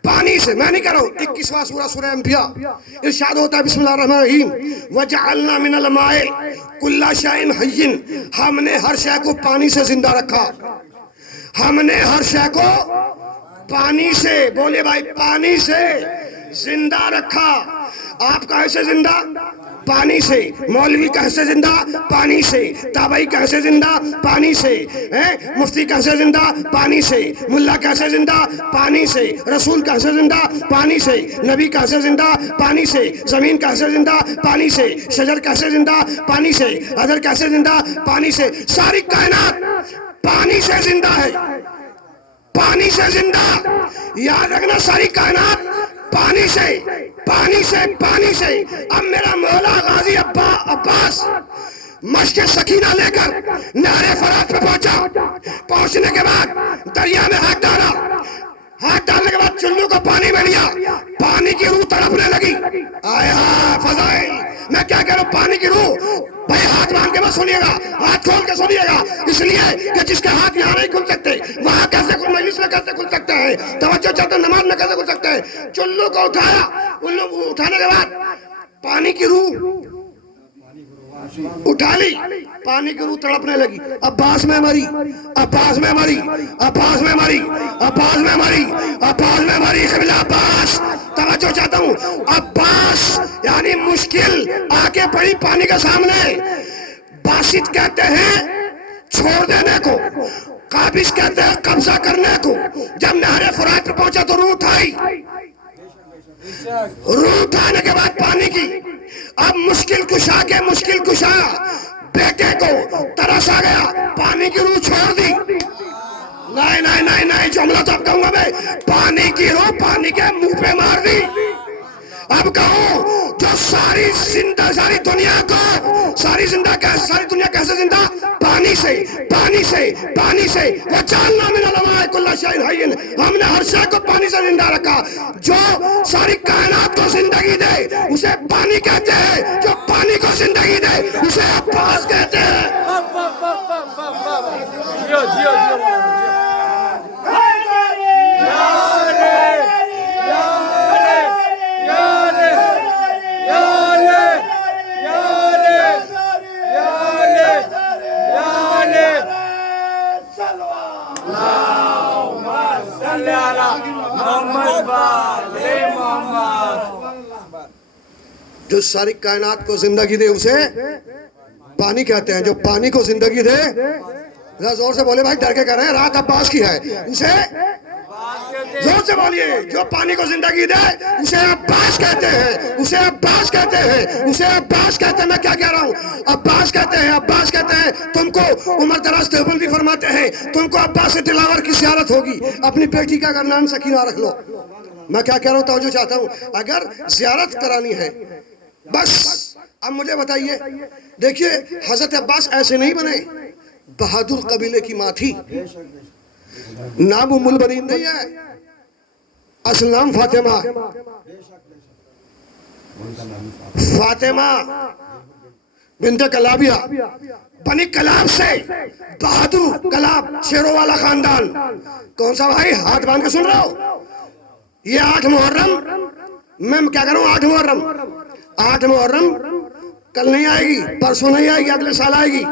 پانی سے، میں نہیں کہہ رہا ہوں، 21واں سورہ سورہ انبیاء ارشاد ہوتا ہے بسم اللہ الرحمن الرحیم وَجَعَلْنَا مِنَ الْمَاءِ كُلَّ شَيْءٍ حَيٍّ، ہم نے ہر شے کو پانی سے زندہ رکھا، ہم نے ہر شے کو پانی سے، بولے بھائی، پانی سے زندہ رکھا، آپ کیسے زندہ؟ پانی سے، مولوی کیسے زندہ؟ پانی سے، تابعی کیسے زندہ؟ پانی سے، مفتی کیسے زندہ؟ پانی سے، ملا کیسے زندہ؟ پانی سے، رسول کیسے زندہ؟ پانی سے، نبی کیسے زندہ؟ پانی سے، زمین کیسے زندہ؟ پانی سے، شجر کیسے زندہ؟ پانی سے، حجر کیسے زندہ؟ پانی سے، ساری کائنات پانی سے زندہ ہے، پانی سے زندہ. یاد رکھنا ساری کائنات پانی سے، پانی سے، پانی سے. اب میرا مولا غازی عباس مشق سکینہ لے کر نہر فرات پہ پہنچا. پہنچنے کے بعد دریا میں ہاتھ ڈالا، ہاتھ ڈالنے کے بعد چلو کو پانی میں لیا. پانی کی روح تڑپنے لگی. آیا فضائل، میں کیا کہہ رہا ہوں، پانی کی روح. بھائی ہاتھ باندھ کے بس سنیے گا، ہاتھ کھول کے سنیے گا، اس لیے کہ جس کے ہاتھ یہاں نہیں کھل سکتے وہاں کیسے کھل، مجلس میں کیسے کھل سکتے ہیں، توجہ چاہتے نماز میں کیسے کھل سکتے ہیں. چلو کو اٹھایا، چلو کو اٹھانے کے بعد پانی کی روح اٹھا لی، پانی کی روح تڑپنے لگی. عباس میں مری، عباس میں مری، عباس میں مری، عباس میں مری، عباس میں مری. قبلہ عباس، توجہ چاہتا ہوں، عباس یعنی مشکل آ کے پڑی پانی کے سامنے. باسط کہتے ہیں چھوڑ دینے کو، قابض کہتے ہیں قبضہ کرنے کو. جب نہر فرات پر پہنچا تو روح اٹھائی، روح اٹھانے کے بعد پانی کی. اب مشکل کشا کے مشکل کشا بیٹے کو ترس آ گیا، پانی کی روح چھوڑ دی. نہیں نہیں نہیں نہیں، جملہ تو اب کہوں گا میں، پانی کی روح پانی کے منہ پہ مار دی. اب کہوں جو ساری زندہ، ساری دنیا کو، ساری دنیا کیسے زندہ؟ پانی سے، پانی سے، پانی سے. وَجَعَلْنَا مِنَ الْمَاءِ كُلَّ شَيْءٍ حَيٍّ، ہم نے ہر شے کو پانی سے زندہ رکھا. جو ساری کائنات کو زندگی دے اسے پانی کہتے ہیں، جو پانی کو زندگی دے اسے عباس کہتے ہیں. جیو جیو جیو. جو ساری کائنات کو زندگی دے اسے پانی کہتے ہیں، جو پانی کو زندگی دے. ذرا زور سے بولے بھائی، ڈر کے کہہ رہے ہیں رات عباس کی ہے. اسے زور سے بولیے، جو پانی کو زندگی دے اسے عباس کہتے ہیں، اسے عباس کہتے ہیں، اسے عباس کہتے ہیں. میں کیا کہہ رہا ہوں، عباس کہتے ہیں، عباس کہتے ہیں. تم کو عمر دراز دیوبند بھی فرماتے ہیں تم کو عباس دلاور کی زیارت ہوگی، اپنی بیٹی کا اگر نام سکینہ رکھ لو. میں کیا کہہ رہا ہوں، توجہ چاہتا ہوں. اگر زیارت کرانی ہے بس. اب مجھے بتائیے، دیکھیے حضرت عباس ایسے نہیں بنے، بہادر قبیلے کی ماں تھی، نام ام البنین نہیں ہے، اصل نام فاطمہ. فاطمہ بنت کلابیہ، بنی کلاب سے، بہادر کلاب، شیروں والا خاندان. کون سا بھائی؟ ہاتھ باندھ کے سن رہا ہو. یہ 8 محرم، میں کیا کروں، 8 محرم، 8 محرم کل نہیں آئے گی، پرسوں نہیں آئے گی، اگلے سال آئے گی.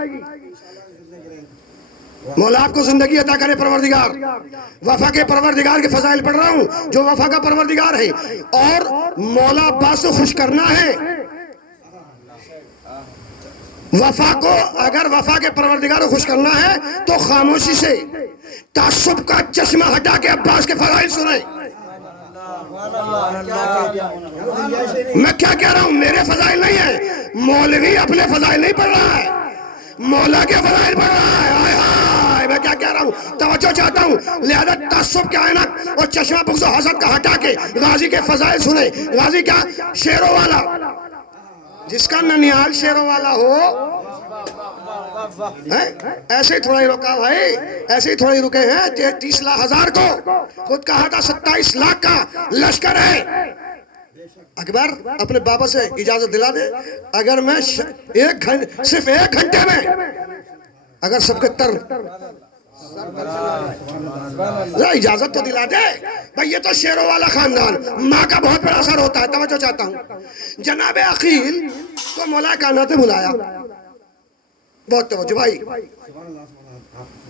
مولا آپ کو زندگی عطا کرے پروردگار. وفا کے پروردگار کے فضائل پڑھ رہا ہوں، جو وفا کا پروردگار ہے. اور مولا عباس کو خوش کرنا ہے. وفا کو، اگر وفا کے پروردگار کو خوش کرنا ہے تو خاموشی سے تعصب کا چشمہ ہٹا کے عباس کے فضائل سنیں. میں کیا کہہ رہا ہوں، میرے فضائل نہیں ہیں، مولوی اپنے فضائل نہیں پڑھ رہا ہے، مولا کے فضائل پڑھ رہا ہے. آئے ہائے، میں کیا کہہ رہا ہوں، توجہ چاہتا ہوں. لہذا تعصب کے عینک اور چشمہ بغض و حسد کا ہٹا کے غازی کے فضائل سنیں. غازی کیا؟ شیروں والا. جس کا ننیال شیروں والا ہو، ایسے ہی تھوڑا ہی رکا بھائی، ایسے ہی تھوڑا ہی رکے ہیں. 33,000 کو خود کہا تھا 27 لاکھ کا لشکر ہے. اکبر اپنے بابا سے اجازت دلا دے، اگر میں صرف 1 گھنٹے میں اگر سب کے اجازت تو دلا دے بھائی. یہ تو شیروں والا خاندان، ماں کا بہت بڑا اثر ہوتا ہے. توجہ چاہتا ہوں. جناب عقیل کو مولا کائنات نے بلایا، بہت توجہ بھائی،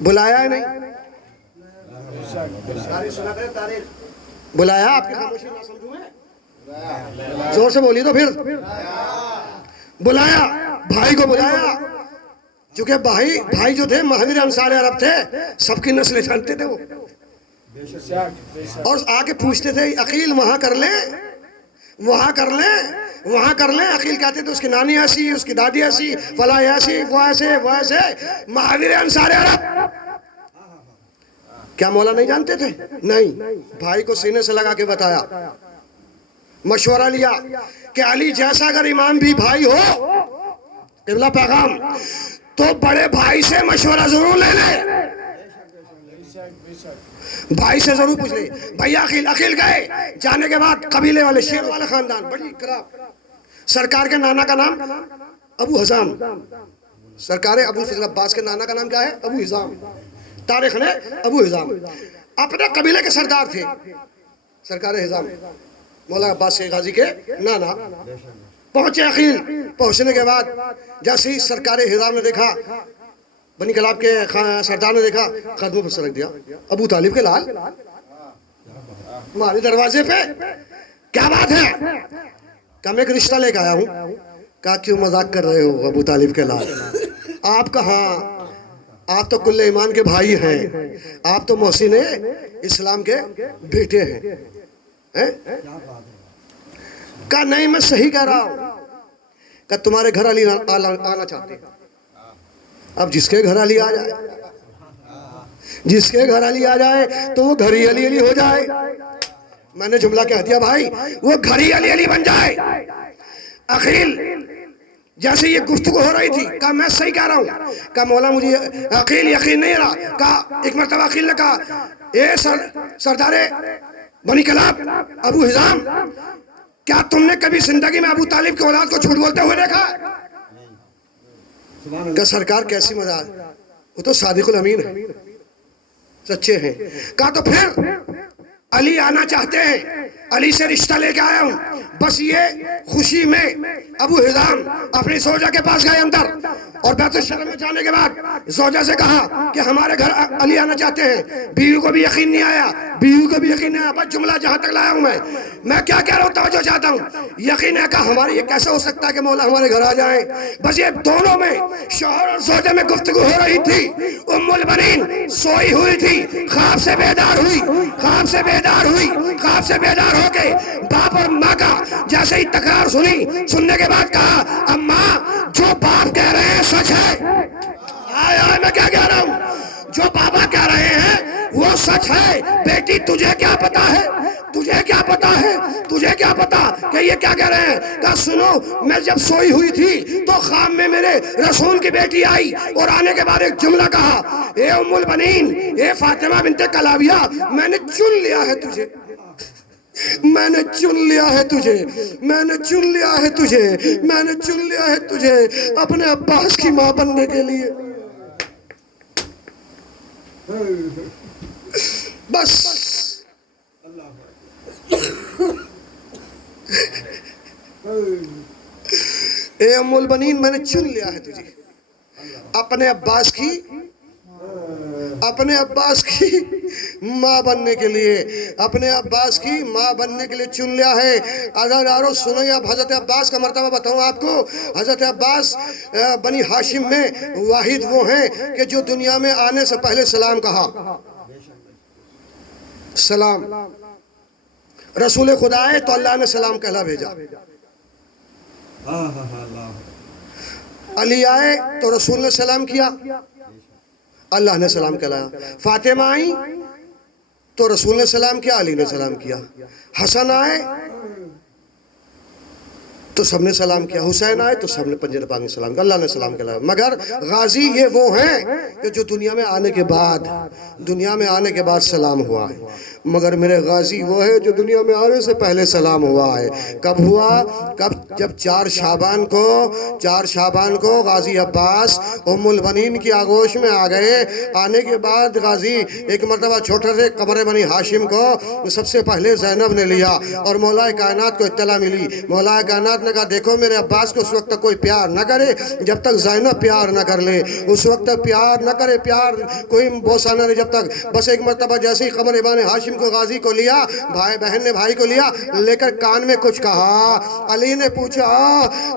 بلایا ہے نہیں؟ بلایا؟ آپ کی خاموشی نہ سمجھوں میں، زور سے بولی تو پھر. بلایا، بھائی کو بلایا. چونکہ بھائی جو تھے مہاجر انصار عرب تھے، سب کی نسلیں جانتے تھے وہ. اور آگے پوچھتے تھے عقیل وہاں کر لیں، وہاں کر لیں، وہاں کر لیں. عقیل کہتے تھے اس کی نانی ایسی، اس کی دادی ایسی، فلاں ایسی، وہ ایسے، وہ ایسے. مہاجر انصار عرب کیا مولا نہیں جانتے تھے؟ نہیں، بھائی کو سینے سے لگا کے بتایا، مشورہ لیا کہ علی جیسا اگر امام بھی بھائی ہو، قبلہ پیغام، تو بڑے بھائی سے مشورہ ضرور لے لے، بھائی سے ضرور پوچھ لے۔ بھائی عقیل گئے، جانے کے بعد قبیلے والے، شیر والے خاندان، بڑی اکرام، سرکار کے نانا کا نام ابو حزام، سرکار ابو الفضل عباس کے نانا کا نام کیا ہے؟ ابو حزام، تاریخ نے ابو حزام، اپنے قبیلے کے سردار تھے سرکار حزام، مولا عباس غازی کے نانا۔ پہنچے عقیل، پہنچنے کے بعد جیسے ہی سرکار حزام نے دیکھا، بنی کلاب کے سردار نے دیکھا، قدموں پر سرک دیا، ابو طالب کے لال ہمارے دروازے پہ، کیا بات ہے؟ کہا میں ایک رشتہ لے کے آیا ہوں۔ کہا کیوں مذاق کر رہے ہو ابو طالب کے لال؟ آپ کہاں، آپ تو کل ایمان کے بھائی ہیں، آپ تو محسن اسلام کے بیٹے ہیں۔ کہا نہیں میں صحیح کہہ رہا ہوں۔ کہا تمہارے گھر علی آنا چاہتے ہیں، اب جس کے گھر علی آ جائے، جس کے گھر علی آ جائے تو وہ گھر ہی علی ہو جائے۔ میں نے جملہ کہہ دیا بھائی، وہ گھر ہی علی بن جائے۔ عقیل جیسے یہ گفتگو ہو رہی تھی، کہا میں صحیح کہہ رہا ہوں۔ کہا مولا مجھے عقیل یقین نہیں رہا۔ کہا ایک مرتبہ عقیل نے کہا اے سردار بنی کلاب ابو حزام، کیا تم نے کبھی زندگی میں ابو طالب کے اولاد کو جھوٹ بولتے ہوئے دیکھا؟ کہا سرکار کیسی مزاج، وہ تو صادق الامین ہے، سچے ہیں۔ کہا تو پھر علی آنا چاہتے ہیں، علی سے رشتہ لے کے آیا ہوں۔ بس یہ خوشی میں ابو حزام اپنی زوجہ کے پاس گئے اندر، اور بیت الشرم میں جانے کے بعد زوجہ سے کہا کہ ہمارے گھر علی آنا چاہتے ہیں۔ بیوی کو بھی یقین نہیں آیا، بیوی کو بھی یقین نہیں آیا۔ بس جملہ جہاں تک لایا ہوں میں کیا کہہ رہا ہوں توجہ چاہتا ہوں۔ یقین ہے کہ ہماری یہ کیسے ہو سکتا ہے کہ مولا ہمارے گھر آ جائیں؟ بس یہ دونوں میں، شوہر اور زوجہ میں گفتگو ہو رہی تھی۔ ام البنین سوئی ہوئی تھی، خواب سے بیدار ہوئی، خواب سے بیدار ہوئی، خواب سے بیدار ہو کے باپ اور ماں کا جیسے ہی تکرار سننے کے بعد کہا اماں جو باپ کہہ رہے ہیں سچ ہے۔ آئے میں کیا کہہ رہا ہوں، جو بابا کہہ رہے ہیں وہ سچ ہے۔ بیٹی تجھے کیا پتا ہے، تجھے کیا پتا ہے، تجھے کیا پتا کہ یہ کیا کہہ رہے ہیں؟ کہا سنو، میں جب سوئی ہوئی تھی تو خواب میں میرے رسول کی بیٹی آئی اور آنے کے بعد ایک جملہ کہا، اے ام البنین، اے فاطمہ بنت کلابیہ، میں نے چن لیا ہے تجھے، میں نے چن لیا ہے تجھے، میں نے چن لیا ہے تجھے، میں نے چن لیا ہے تجھے اپنے عباس کی ماں بننے کے لیے۔ بس اے ام البنین میں نے چن لیا ہے تجھے اپنے عباس کی ماں بننے کے لیے، اپنے عباس کی ماں بننے کے لیے چن لیا ہے۔ عزیزارو سنیں، اب حضرت عباس کا مرتبہ بتاؤں آپ کو۔ حضرت عباس بنی ہاشم میں واحد وہ ہیں کہ جو دنیا میں آنے سے پہلے سلام کہا، سلام۔ رسول خدا ہے تو اللہ نے سلام کہلا بھیجا۔ علی آئے تو رسول نے سلام کیا، اللہ نے سلام کہلایا۔ فاطمہ آئی تو رسول نے سلام کیا، علی نے سلام کیا۔ حسن آئے تو سب نے سلام کیا، حسین آئے تو سب نے پنجر پاک نے سلام کیا، اللہ نے سلام کہلایا۔ مگر غازی یہ وہ ہیں کہ جو دنیا میں آنے کے بعد سلام ہوا ہے، مگر میرے غازی وہ ہے جو دنیا میں آنے سے پہلے سلام ہوا ہے۔ کب ہوا؟ جب 4 شعبان کو غازی عباس ام البنین کی آغوش میں آ گئے۔ آنے کے بعد غازی ایک مرتبہ چھوٹے سے قبر بنی ہاشم کو سب سے پہلے زینب نے لیا، اور مولا کائنات کو اطلاع ملی۔ مولا کائنات نے کہا دیکھو میرے عباس کو اس وقت تک کوئی پیار نہ کرے جب تک زینب پیار نہ کر لے، اس وقت تک پیار نہ کرے، پیار کوئی بوسہ نہ لے جب تک۔ بس ایک مرتبہ جیسے ہی قبر بنی ہاشم کو غازی کو لیا، بہن نے بھائی کو لیا، لے کر کان میں کچھ کہا۔ علی نے پوچھا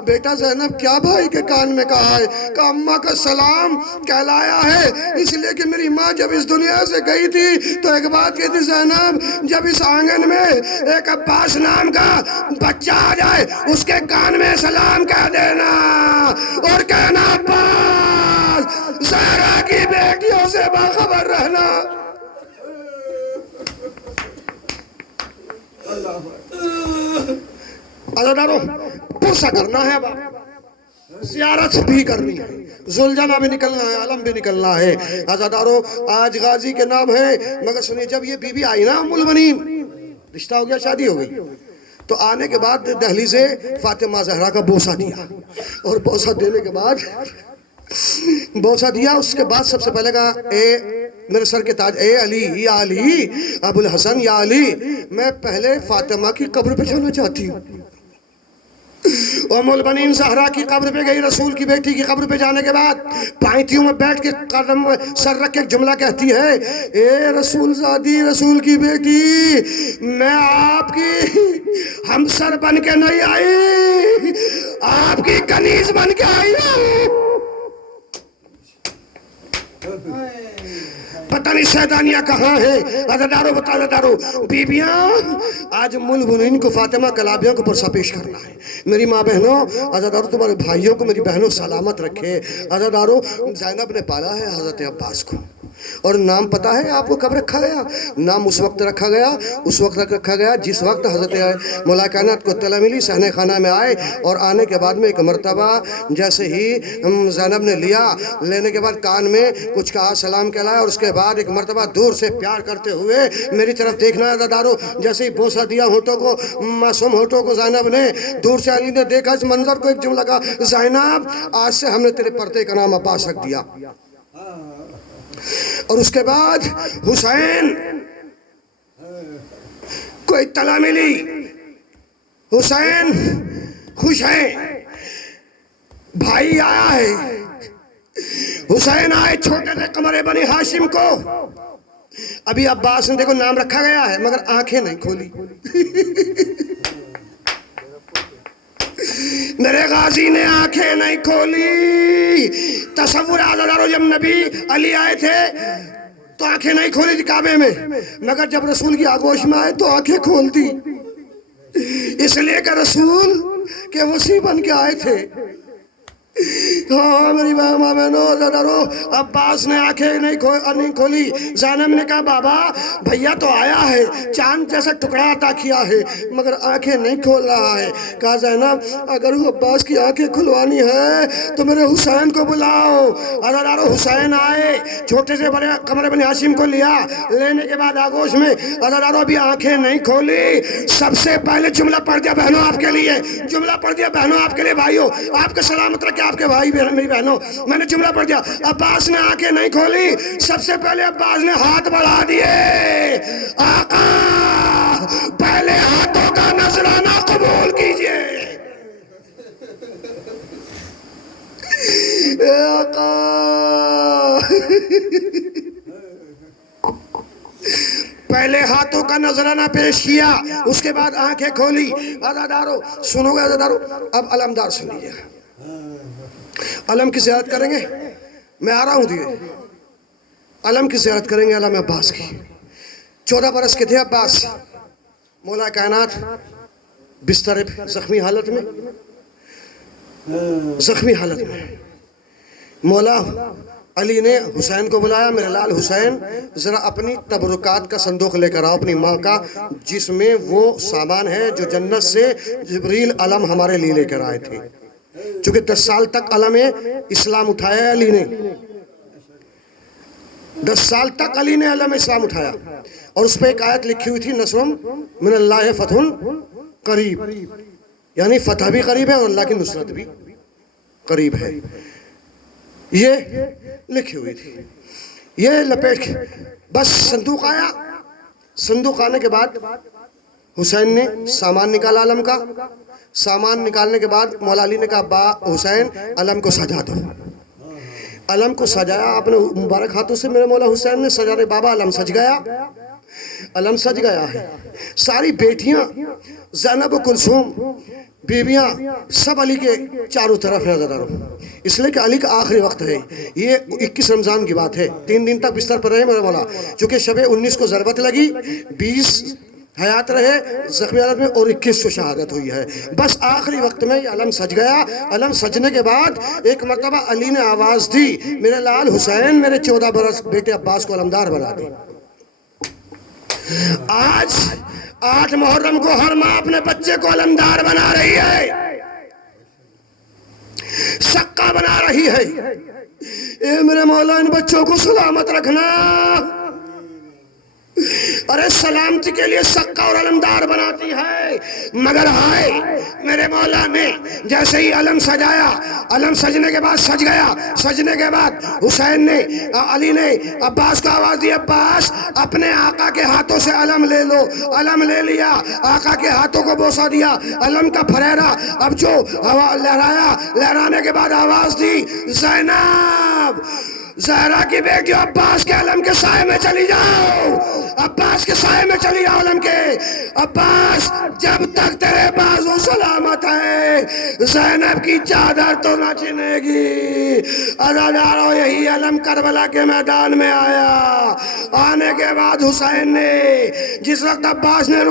بیٹا زینب کیا بھائی کے کان میں کہا ہے؟ کہا اماں کا سلام کہلایا ہے، اس لیے کہ میری ماں جب اس دنیا سے گئی تھی تو ایک بات کی تھی زینب، جب اس آنگن میں ایک عباس نام کا بچہ آ جائے اس کے کان میں سلام کہہ دینا اور کہنا عباس زہرا کی بیٹیوں سے باخبر رہنا۔ عزادارو پرسہ کرنا ہے، زیارت بھی کرنی ہے، زلجانہ بھی نکلنا ہے، علم بھی نکلنا ہے۔ عزادارو آج غازی کے نام ہے، مگر سنیے جب یہ بی بی آئی نا ام المنین، رشتہ ہو گیا، شادی ہو گئی، تو آنے کے بعد دہلی سے فاطمہ زہرا کا بوسہ دیا، اور بوسہ دینے کے بعد بوسہ دیا، اس کے بعد سب سے پہلے کہا اے میرے سر کے تاج، اے علی یا علی ابو الحسن یا علی، میں پہلے فاطمہ کی قبر پہ جانا چاہتی ہوں۔ ام المنین زہرا کی قبر پہ گئی، رسول کی بیٹی کی قبر پہ جانے کے بعد پائتیوں میں بیٹھ کے قدم سر رکھ کے ایک جملہ کہتی ہے، اے رسول زادی، رسول کی بیٹی، میں آپ کی ہمسر بن کے نہیں آئی، آپ کی کنیز بن کے آئی ہوں۔ پتہ نہیں سیدانیہ کہاں ہے؟ عزادارو بتا عزادارو، بیبیاں آج ملبنین کو فاطمہ کلابیوں کو پرسہ پیش کرنا ہے۔ میری ماں بہنوں، عزادارو تمہارے بھائیوں کو میری بہنوں سلامت رکھے۔ عزادارو زینب نے پالا ہے حضرت عباس کو، اور نام پتہ ہے آپ کو کب رکھا گیا؟ نام اس وقت رکھا گیا جس وقت حضرت مولا کائنات کو اطلاع ملی، صحنہ خانہ میں آئے، اور آنے کے بعد میں ایک مرتبہ جیسے ہی زینب نے لیا، لینے کے بعد کان میں کچھ کہا، سلام کہلایا، اور اس کے بعد ایک مرتبہ دور سے پیار کرتے ہوئے میری طرف دیکھنا ہے عزادارو، جیسے ہی بوسہ دیا ہونٹوں کو، معصوم ہونٹوں کو زینب نے، دور سے علی نے دیکھا اس منظر کو، ایک جملہ کہا، زینب آج سے ہم نے تیرے پردے کا نام عباس رکھ دیا۔ اور اس کے بعد حسین کو اطلاع ملی، حسین خوش ہے، بھائی آیا ہے۔ حسین آئے چھوٹے سے قمر بنی ہاشم کو، ابھی عباس نے دیکھو نام رکھا گیا ہے مگر آنکھیں نہیں کھولی۔ میرے غازی نے آنکھیں نہیں کھولی۔ تصور عزادارو جب نبی علی آئے تھے تو آنکھیں نہیں کھولی تھی کعبے میں، مگر جب رسول کی آگوش میں آئے تو آنکھیں کھول دی، اس لیے کہ رسول کے وسیع بن کے آئے تھے۔ ہاں میری ماں بہنوں، عزادارو عباس نے آنکھیں نہیں کھولی۔ زینب نے کہا بابا بھیا تو آیا ہے، چاند جیسا ٹکڑا عطا کیا ہے مگر آنکھیں نہیں کھول رہا ہے۔ کہا زینب اگر وہ عباس کی آنکھیں کھلوانی ہے تو میرے حسین کو بلاؤ۔ عزادارو حسین آئے، چھوٹے سے بڑے قمر بن ہاشم کو لیا، لینے کے بعد آگوش میں، عزادارو ابھی آنکھیں نہیں کھولی۔ سب سے پہلے جملہ پڑھ دیا بہنوں آپ کے لیے، جملہ پڑھ دیا بہنوں آپ کے لیے، بھائیوں آپ کے سلامت رکھے آپ کے بھائی میری بہنوں، میں نے جملہ پڑھ دیا۔ عباس نے آنکھیں نہیں کھولی، سب سے پہلے عباس نے ہاتھ بڑھا دیے، آقا پہلے ہاتھوں کا نذرانہ قبول کیجئے۔ اے آقا پہلے ہاتھوں کا نذرانہ پیش کیا، اس کے بعد آنکھیں کھولی۔ عزادارو سنو گے عزادارو، اب علمدار سن لیجئے، علم کی زیارت کریں گے، میں آ رہا ہوں دیئے، علم کی زیارت کریں گے، علم عباس کی۔ 14 برس کے تھے عباس، مولا کائنات بستر زخمی حالت میں، مولا علی نے حسین کو بلایا، میرے لال حسین ذرا اپنی تبرکات کا صندوق لے کر آؤ، اپنی ماں کا، جس میں وہ سامان ہے جو جنت سے جبریل علم ہمارے لیے لے کر آئے تھے، چونکہ 10 سال تک علم اسلام اٹھایا ہے علی نے، 10 سال تک علی نے علم اسلام اٹھایا، اور اس پہ ایک آیت لکھی ہوئی تھی، نصرم من اللہ فتح قریب، یعنی فتح بھی قریب ہے اور اللہ کی نصرت بھی قریب ہے، یہ لکھی ہوئی تھی۔ یہ لپیٹ کے بس صندوق آیا، صندوق آنے کے بعد حسین نے سامان نکالا علم کا، سامان نکالنے کے بعد مولا علی نے کہا با حسین علم کو سجا دو، علم کو سجایا آپ نے مبارک ہاتھوں سے، میرے مولا حسین نے سجا رہے، بابا علم سج گیا، علم سج گیا ہے۔ ساری بیٹیاں زینب و کلثوم بیویاں سب علی کے چاروں طرف ہیں عزادارو، اس لیے کہ علی کا آخری وقت ہے، یہ 21 رمضان کی بات ہے، 3 دن تک بستر پر رہے میرے مولا، چونکہ شب 19 کو ضربت لگی، 20 حیات رہے زخمی حالت میں، اور 21 کو شہادت ہوئی ہے، بس آخری وقت میں یہ علم سج گیا۔ علم سجنے کے بعد ایک مرتبہ علی نے آواز دی، میرے لال حسین میرے 14 برس بیٹے عباس کو علمدار بنا دے۔ آج 8 محرم کو ہر ماں اپنے بچے کو علمدار بنا رہی ہے، سکا بنا رہی ہے۔ اے میرے مولا ان بچوں کو سلامت رکھنا، ارے سلامتی کے لیے سکا اور علمدار بناتی ہے، مگر ہائے میرے مولا نے جیسے ہی علم سجایا، علم سجنے کے بعد سج گیا، سجنے کے بعد حسین نے علی نے عباس کو آواز دی، عباس اپنے آقا کے ہاتھوں سے علم لے لو۔ علم لے لیا، آقا کے ہاتھوں کو بوسہ دیا، علم کا پھریرا اب جو ہوا لہرایا، لہرانے کے بعد آواز دی، زینب زہرا کی بیٹی عباس کے علم کے سائے میں چلی جاؤ، عباس کے سائے میں چلی جاؤ علم کے۔ عباس جب تک تیرے بازو سلامت ہے زینب کی چادر تو نہ چھنے گی۔ عزادارو یہی علم کربلا کے میدان میں آیا، آنے کے بعد حسین نے جس وقت عباس نے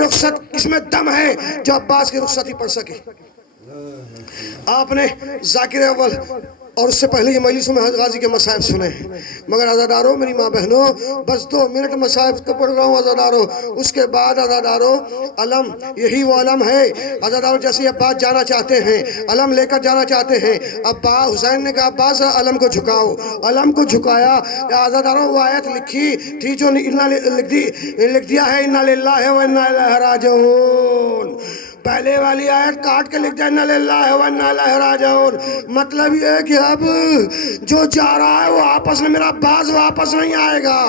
رخصت اس میں دم ہے جو عباس کی رخصتی پڑھ سکے۔ آپ نے ذاکر اول اور اس سے پہلے یہ مجلس میں غازی کے مصائب سنے ہیں، مگر عزادارو میری ماں بہنوں بس 2 منٹ مصائب تو پڑھ رہا ہوں عزادارو، اس کے بعد عزادارو علم یہی وہ علم ہے۔ عزادارو جیسے عباس جانا چاہتے ہیں، علم لے کر جانا چاہتے ہیں، عباس حسین نے کہا عباس علم کو جھکاؤ، علم کو جھکایا۔ عزادارو وہ آیت لکھی تھی جو لکھ دیا ہے اِنَّا لِلَّهِ وَإِنَّا إِلَيْهِ رَاجِعُونَ، پہلے والی آیت کاٹ کے لکھ دیا اِنَّا لِلَّهِ وَإِنَّا إِلَيْهِ رَاجِعُونَ، مطلب یہ ہے کہ اب جو جا رہا ہے وہ آپس میں میرا عباس واپس نہیں آئے گا۔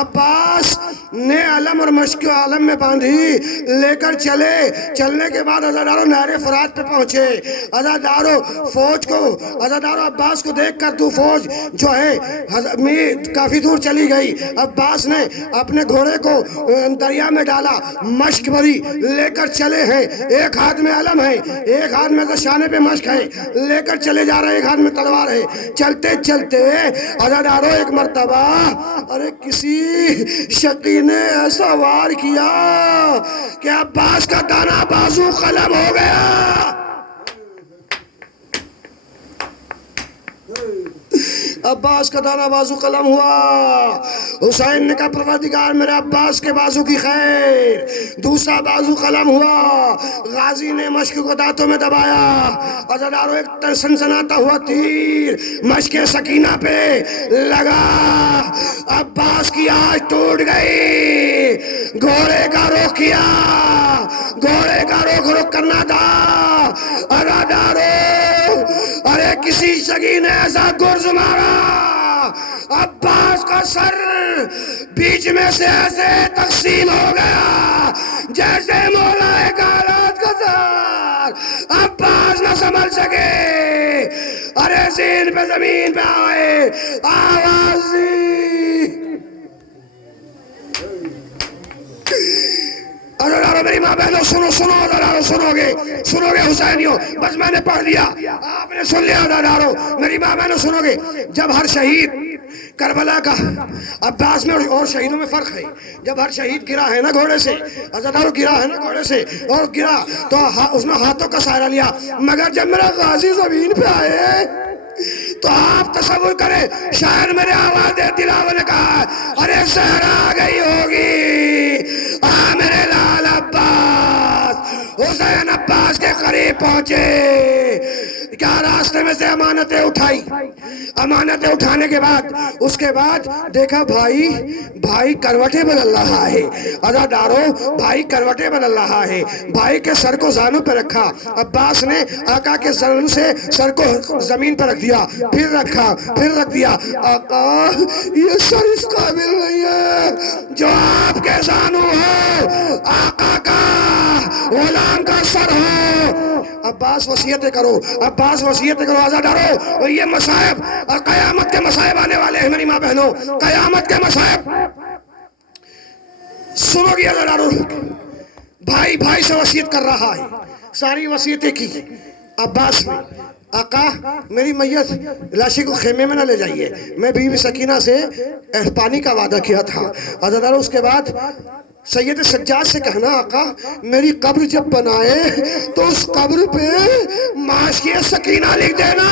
عباس نے علم اور مشک عالم میں باندھی، لے کر چلے، چلنے کے بعد عزادارو نہر فرات پہ پہنچے۔ عزادارو فوج کو، عزادارو عباس کو دیکھ کر تو فوج جو ہے کافی دور چلی گئی، عباس نے اپنے گھوڑے کو دریا میں ڈالا، مشک بھری لے کر چلے ہیں، ایک ہاتھ میں علم ہے، ایک ہاتھ میں شانے پہ مشک ہے، لے کر چلے جا رہے ہیں، ایک ہاتھ میں تلوار ہے۔ چلتے چلتے عزادارو ایک مرتبہ ارے کسی شقی نے ایسا وار کیا کہ عباس کا دانا بازو قلم ہو گیا۔ عباس کا دانا بازو قلم ہوا۔ حسین نے کہا پروردگار میرے عباس کے بازو کی خیر، دوسرا بازو قلم ہوا۔ غازی نے مشک کو دانتوں میں دبایا، عزادارو ایک سنسناتا ہوا تیر مشک سکینہ پہ لگا، عباس کی آنکھ ٹوٹ گئی۔ گھوڑے کا رخ کیا، گھوڑے کا رخ کرنا تھا۔ عزادارو ارے کسی شگی نے ایسا گرز مارا، عباس کا سر بیچ میں سے ایسے تقسیم ہو گیا جیسے مولا کائنات کا سر۔ عباس نہ سنبھل سکے، ارے سین پہ زمین پہ آئے، آواز دی۔ عزادارو میری ماں بہنوں سنو سنو، عزادارو سنو گے حسینیوں، بس میں نے پڑھ دیا آپ نے سن لیا۔ عزادارو میری ماں بہنوں سنو گے، جب ہر شہید کربلا کا عباس میں اور شہیدوں میں فرق ہے، جب ہر شہید گرا ہے نا گھوڑے سے، عزادارو گرا ہے نا گھوڑے سے اور گرا تو اس نے ہاتھوں کا سہارا لیا، مگر جب میرا غازی زمین پہ آئے تو آپ تصور کریں شاید میرے آواز دلاور نے کہا ارے زہرا آ گئی ہوگی، میرے لال عباس۔ حسین عباس کے قریب پہنچے، کیا راستے میں سے امانتیں اٹھائی، امانتیں اٹھانے کے بعد اس کے بعد دیکھا بھائی کروٹیں بدل رہا ہے۔ عزادارو بھائی کروٹیں بدل رہا ہے، بھائی کے سر کو زانوں پہ رکھا، عباس نے آقا کے زانوں سے سر کو زمین پہ رکھ دیا، پھر رکھا، پھر رکھ دیا۔ آقا یہ سر اس قابل نہیں ہے جو آپ کے زانوں ہو، آقا کا غلام کا سر ہو۔ عباس وصیتیں کرو، عباس وصیتیں کرو۔ عزادارو یہ مصائب اور قیامت کے مصائب آنے والے ہیں میری ماں بہنوں، قیامت کے مصائب سنو گی۔ عزادارو بھائی سے وصیت کر رہا ہے، ساری وصیتیں کی عباس نے، آقا میری میت لاشی کو خیمے میں نہ لے جائیے، میں بیوی سکینہ سے پانی کا وعدہ کیا تھا۔ عزادارو اس کے بعد سید سجاد سے کہنا آقا میری قبر جب بنائے تو اس قبر پہ معاشی سکینہ لکھ دینا،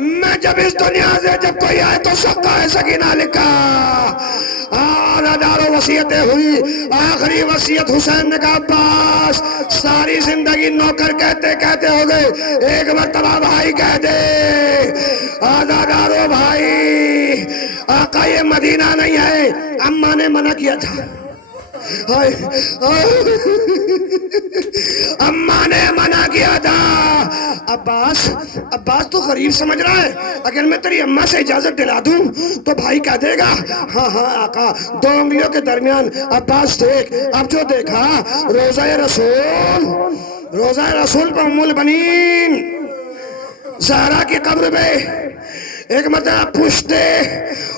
میں جب اس دنیا سے جب کوئی آئے تو شقہ سکینہ لکھا، اور ہزاروں وصیتیں ہوئی، آخری وصیت حسین نے کہا عباس ساری زندگی نوکر کہتے کہتے ہو گئے، ایک مرتبہ بھائی کہہ دے، آزادارو بھائی آقا یہ مدینہ نہیں ہے، اماں نے منع کیا تھا، اماں نے منع کیا تھا۔ عباس تو غریب سمجھ رہا ہے، اگر میں تیری اماں سے اجازت دلا دوں تو بھائی کہہ دے گا ہاں ہاں آقا، دو انگلیوں کے درمیان عباس دیکھ، اب جو دیکھا روضہ رسول پر ام البنین زہرا کی قبر پہ ایک مرتبہ پوچھتے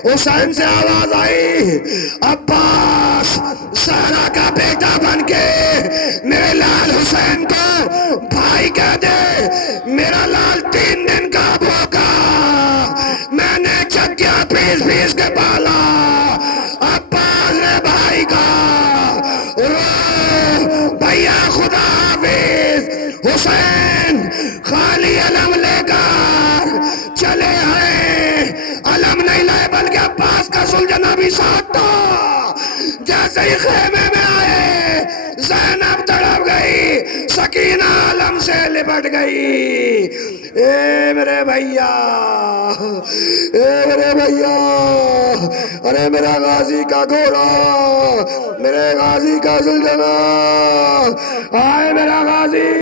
حسین سے آواز آئی، عباس زہرا کا بیٹا بن کے میرے لال حسین کو بھائی کہہ دے، میرا لال 3 دن کا بھوکا، میں نے چکیاں پیس پیس کے پالا، عباس نے بھائی کا رو بھیا خدا حافظ، حسین خالی علم لے کر چلے آئے، علم نہیں لائے بلکہ عباس کا سلجھنا بھی ساتھ تھا۔ جیسے ہی خیمے میں آئے زینب تڑپ گئی، سکینہ علم سے لپٹ گئی، اے میرے بھیا، اے میرے بھیا، ارے میرا غازی کا گھوڑا، میرے غازی کا سلجھنا، آئے میرا غازی۔